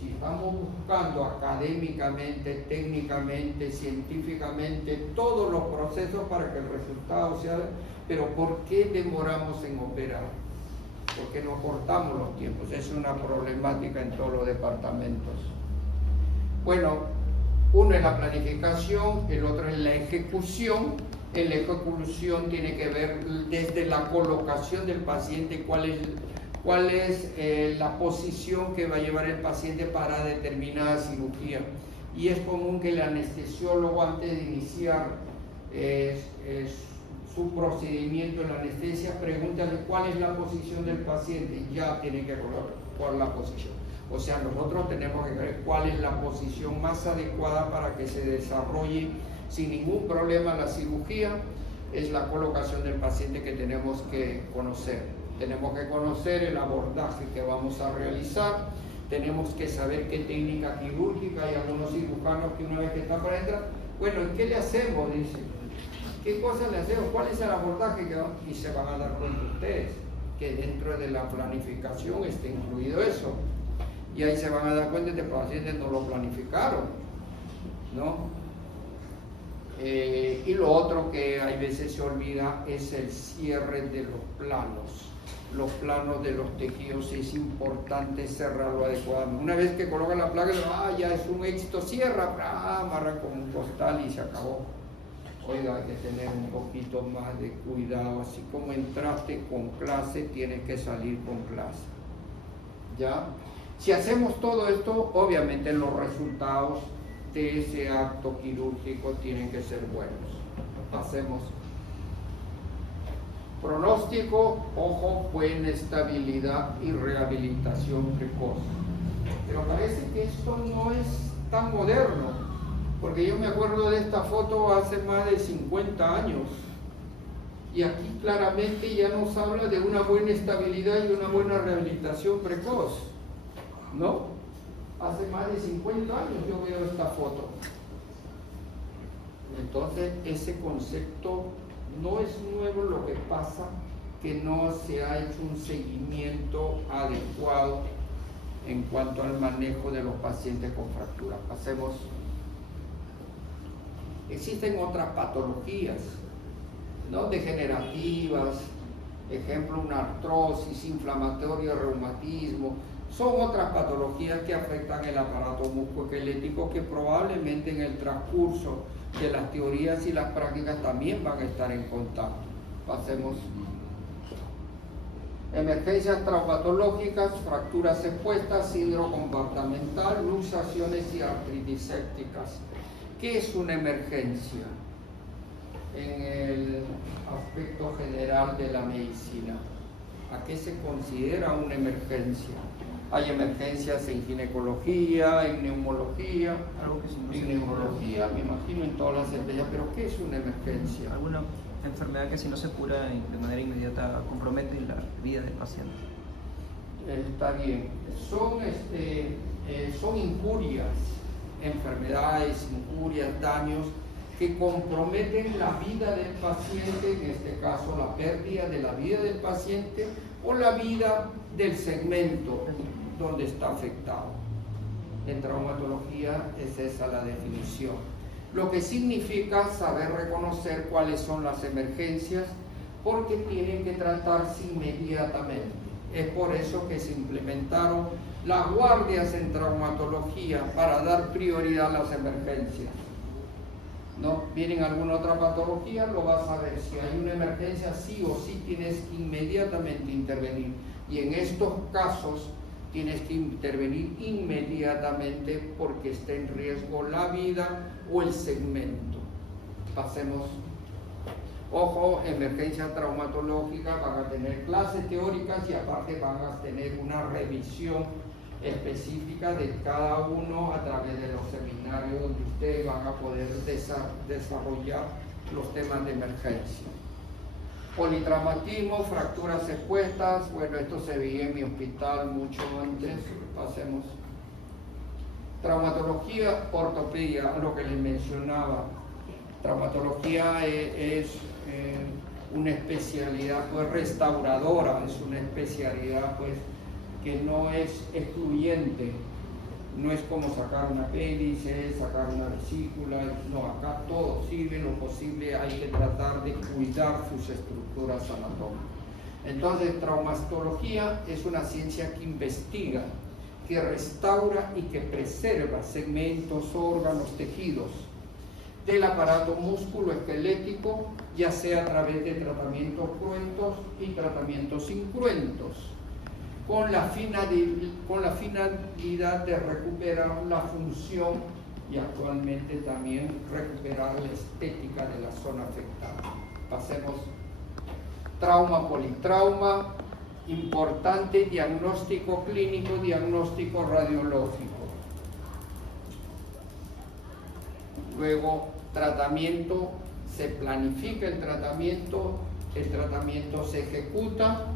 Si estamos buscando académicamente, técnicamente, científicamente, todos los procesos para que el resultado sea, pero ¿por qué demoramos en operar? Porque no cortamos los tiempos. Es una problemática en todos los departamentos. Bueno, uno es la planificación, el otro es la ejecución. En la ejecución tiene que ver desde la colocación del paciente, cuál es la posición que va a llevar el paciente para determinada cirugía. Y es común que el anestesiólogo, antes de iniciar su procedimiento en la anestesia, pregúntale cuál es la posición del paciente, ya tiene que colocar la posición. O sea, nosotros tenemos que ver cuál es la posición más adecuada para que se desarrolle sin ningún problema la cirugía. Es la colocación del paciente que tenemos que conocer. Tenemos que conocer el abordaje que vamos a realizar, tenemos que saber qué técnica quirúrgica. Hay algunos cirujanos que una vez que están para entrar, bueno, ¿qué le hacemos? Dicen. ¿Qué cosas le hacemos? ¿Cuál es el abordaje que vamos? Y se van a dar cuenta ustedes que dentro de la planificación está incluido eso. Y ahí se van a dar cuenta que los pacientes no lo planificaron, ¿no? Y lo otro que hay veces se olvida es el cierre de los planos. Los planos de los tejidos es importante cerrarlo adecuadamente. Una vez que colocan la placa, ya es un éxito, cierra, amarra con un costal y se acabó. Oiga, hay que tener un poquito más de cuidado, así como entraste con clase, tienes que salir con clase. ¿Ya? Si hacemos todo esto, obviamente los resultados de ese acto quirúrgico tienen que ser buenos. Hacemos pronóstico, ojo, buena estabilidad y rehabilitación precoz. Pero parece que esto no es tan moderno. Porque yo me acuerdo de esta foto hace más de 50 años y aquí claramente ya nos habla de una buena estabilidad y una buena rehabilitación precoz, ¿no? Hace más de 50 años yo veo esta foto. Entonces ese concepto no es nuevo, lo que pasa que no se ha hecho un seguimiento adecuado en cuanto al manejo de los pacientes con fracturas. Pasemos. Existen otras patologías, ¿no?, degenerativas, ejemplo, una artrosis, inflamatorio, reumatismo. Son otras patologías que afectan el aparato musculoesquelético que probablemente en el transcurso de las teorías y las prácticas también van a estar en contacto. Pasemos. Emergencias traumatológicas, fracturas expuestas, síndrome compartimental, luxaciones y artritis sépticas. ¿Qué es una emergencia en el aspecto general de la medicina? ¿A qué se considera una emergencia? Hay emergencias en ginecología, en neumología, Algo que si no se en neurología, me imagino en todas las especialidades, pero ¿qué es una emergencia? alguna enfermedad que si no se cura de manera inmediata compromete la vida del paciente. Está bien. Son injurias, enfermedades, injurias, daños que comprometen la vida del paciente, en este caso la pérdida de la vida del paciente o la vida del segmento donde está afectado. En traumatología es esa la definición. Lo que significa saber reconocer cuáles son las emergencias, porque tienen que tratarse inmediatamente. Es por eso que se implementaron las guardias en traumatología para dar prioridad a las emergencias. ¿No? ¿Vienen alguna otra patología? Lo vas a ver. Si hay una emergencia, sí o sí tienes que inmediatamente intervenir. Y en estos casos tienes que intervenir inmediatamente porque está en riesgo la vida o el segmento. Pasemos. Ojo, emergencia traumatológica, van a tener clases teóricas y aparte van a tener una revisión específica de cada uno a través de los seminarios donde ustedes van a poder desarrollar los temas de emergencia. Politraumatismo, fracturas expuestas, bueno, esto se veía en mi hospital mucho antes. Pasemos. Traumatología, ortopedia, lo que les mencionaba. Traumatología es una especialidad pues restauradora, es una especialidad pues que no es excluyente, no es como sacar una apéndice, sacar una vesícula, no, acá todo sirve lo posible, hay que tratar de cuidar sus estructuras anatómicas. Entonces, traumatología es una ciencia que investiga, que restaura y que preserva segmentos, órganos, tejidos del aparato musculoesquelético, ya sea a través de tratamientos cruentos y tratamientos incruentos, con la finalidad de recuperar la función y actualmente también recuperar la estética de la zona afectada. Pasemos. Trauma, politrauma, importante diagnóstico clínico, diagnóstico radiológico. Luego, tratamiento, se planifica el tratamiento se ejecuta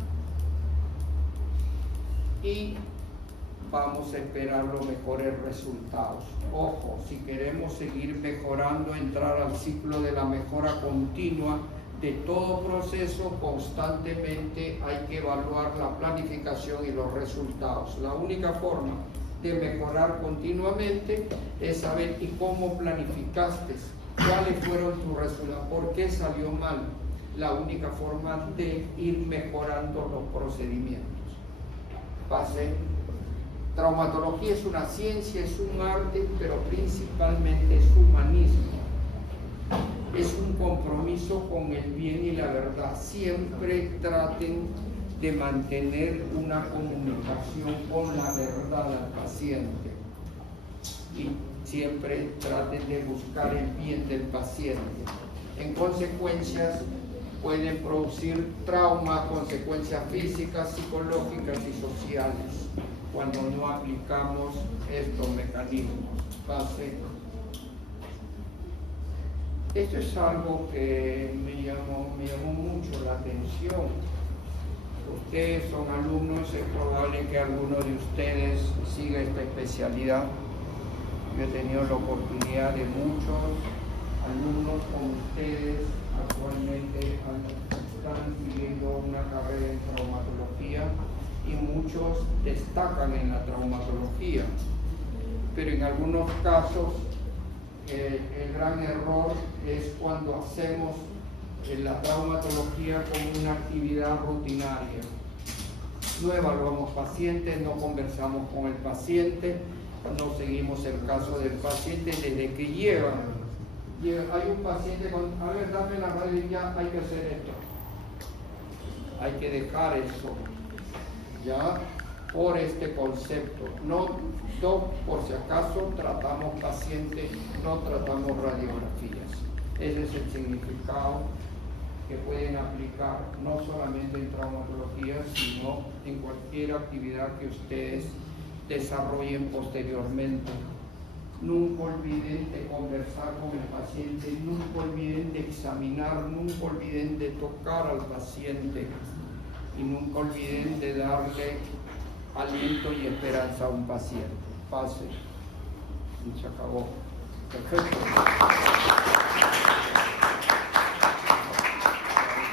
y vamos a esperar los mejores resultados. Ojo, si queremos seguir mejorando, entrar al ciclo de la mejora continua de todo proceso, constantemente hay que evaluar la planificación y los resultados. La única forma de mejorar continuamente es saber y cómo planificaste, cuáles fueron tus resultados, por qué salió mal. La única forma de ir mejorando los procedimientos. Pase. Traumatología es una ciencia, es un arte, pero principalmente es humanismo. Es un compromiso con el bien y la verdad. Siempre traten de mantener una comunicación con la verdad al paciente. Y siempre traten de buscar el bien del paciente. En consecuencias, pueden producir trauma, consecuencias físicas, psicológicas y sociales cuando no aplicamos estos mecanismos. Pase. Esto es algo que me llamó mucho la atención. Ustedes son alumnos, es probable que alguno de ustedes siga esta especialidad. Yo he tenido la oportunidad de muchos alumnos como ustedes actualmente están siguiendo una carrera en traumatología y muchos destacan en la traumatología, pero en algunos casos el gran error es cuando hacemos la traumatología como una actividad rutinaria. No evaluamos pacientes, no conversamos con el paciente, no seguimos el caso del paciente desde que llega. Hay un paciente con, a ver, dame la radio, ya hay que hacer esto. Hay que dejar eso, ya, por este concepto. No, por si acaso tratamos pacientes, no tratamos radiografías. Ese es el significado que pueden aplicar no solamente en traumatología, sino en cualquier actividad que ustedes desarrollen posteriormente. Nunca olviden de conversar con el paciente, nunca olviden de examinar, nunca olviden de tocar al paciente y nunca olviden de darle aliento y esperanza a un paciente. Pase. Y se acabó. Perfecto.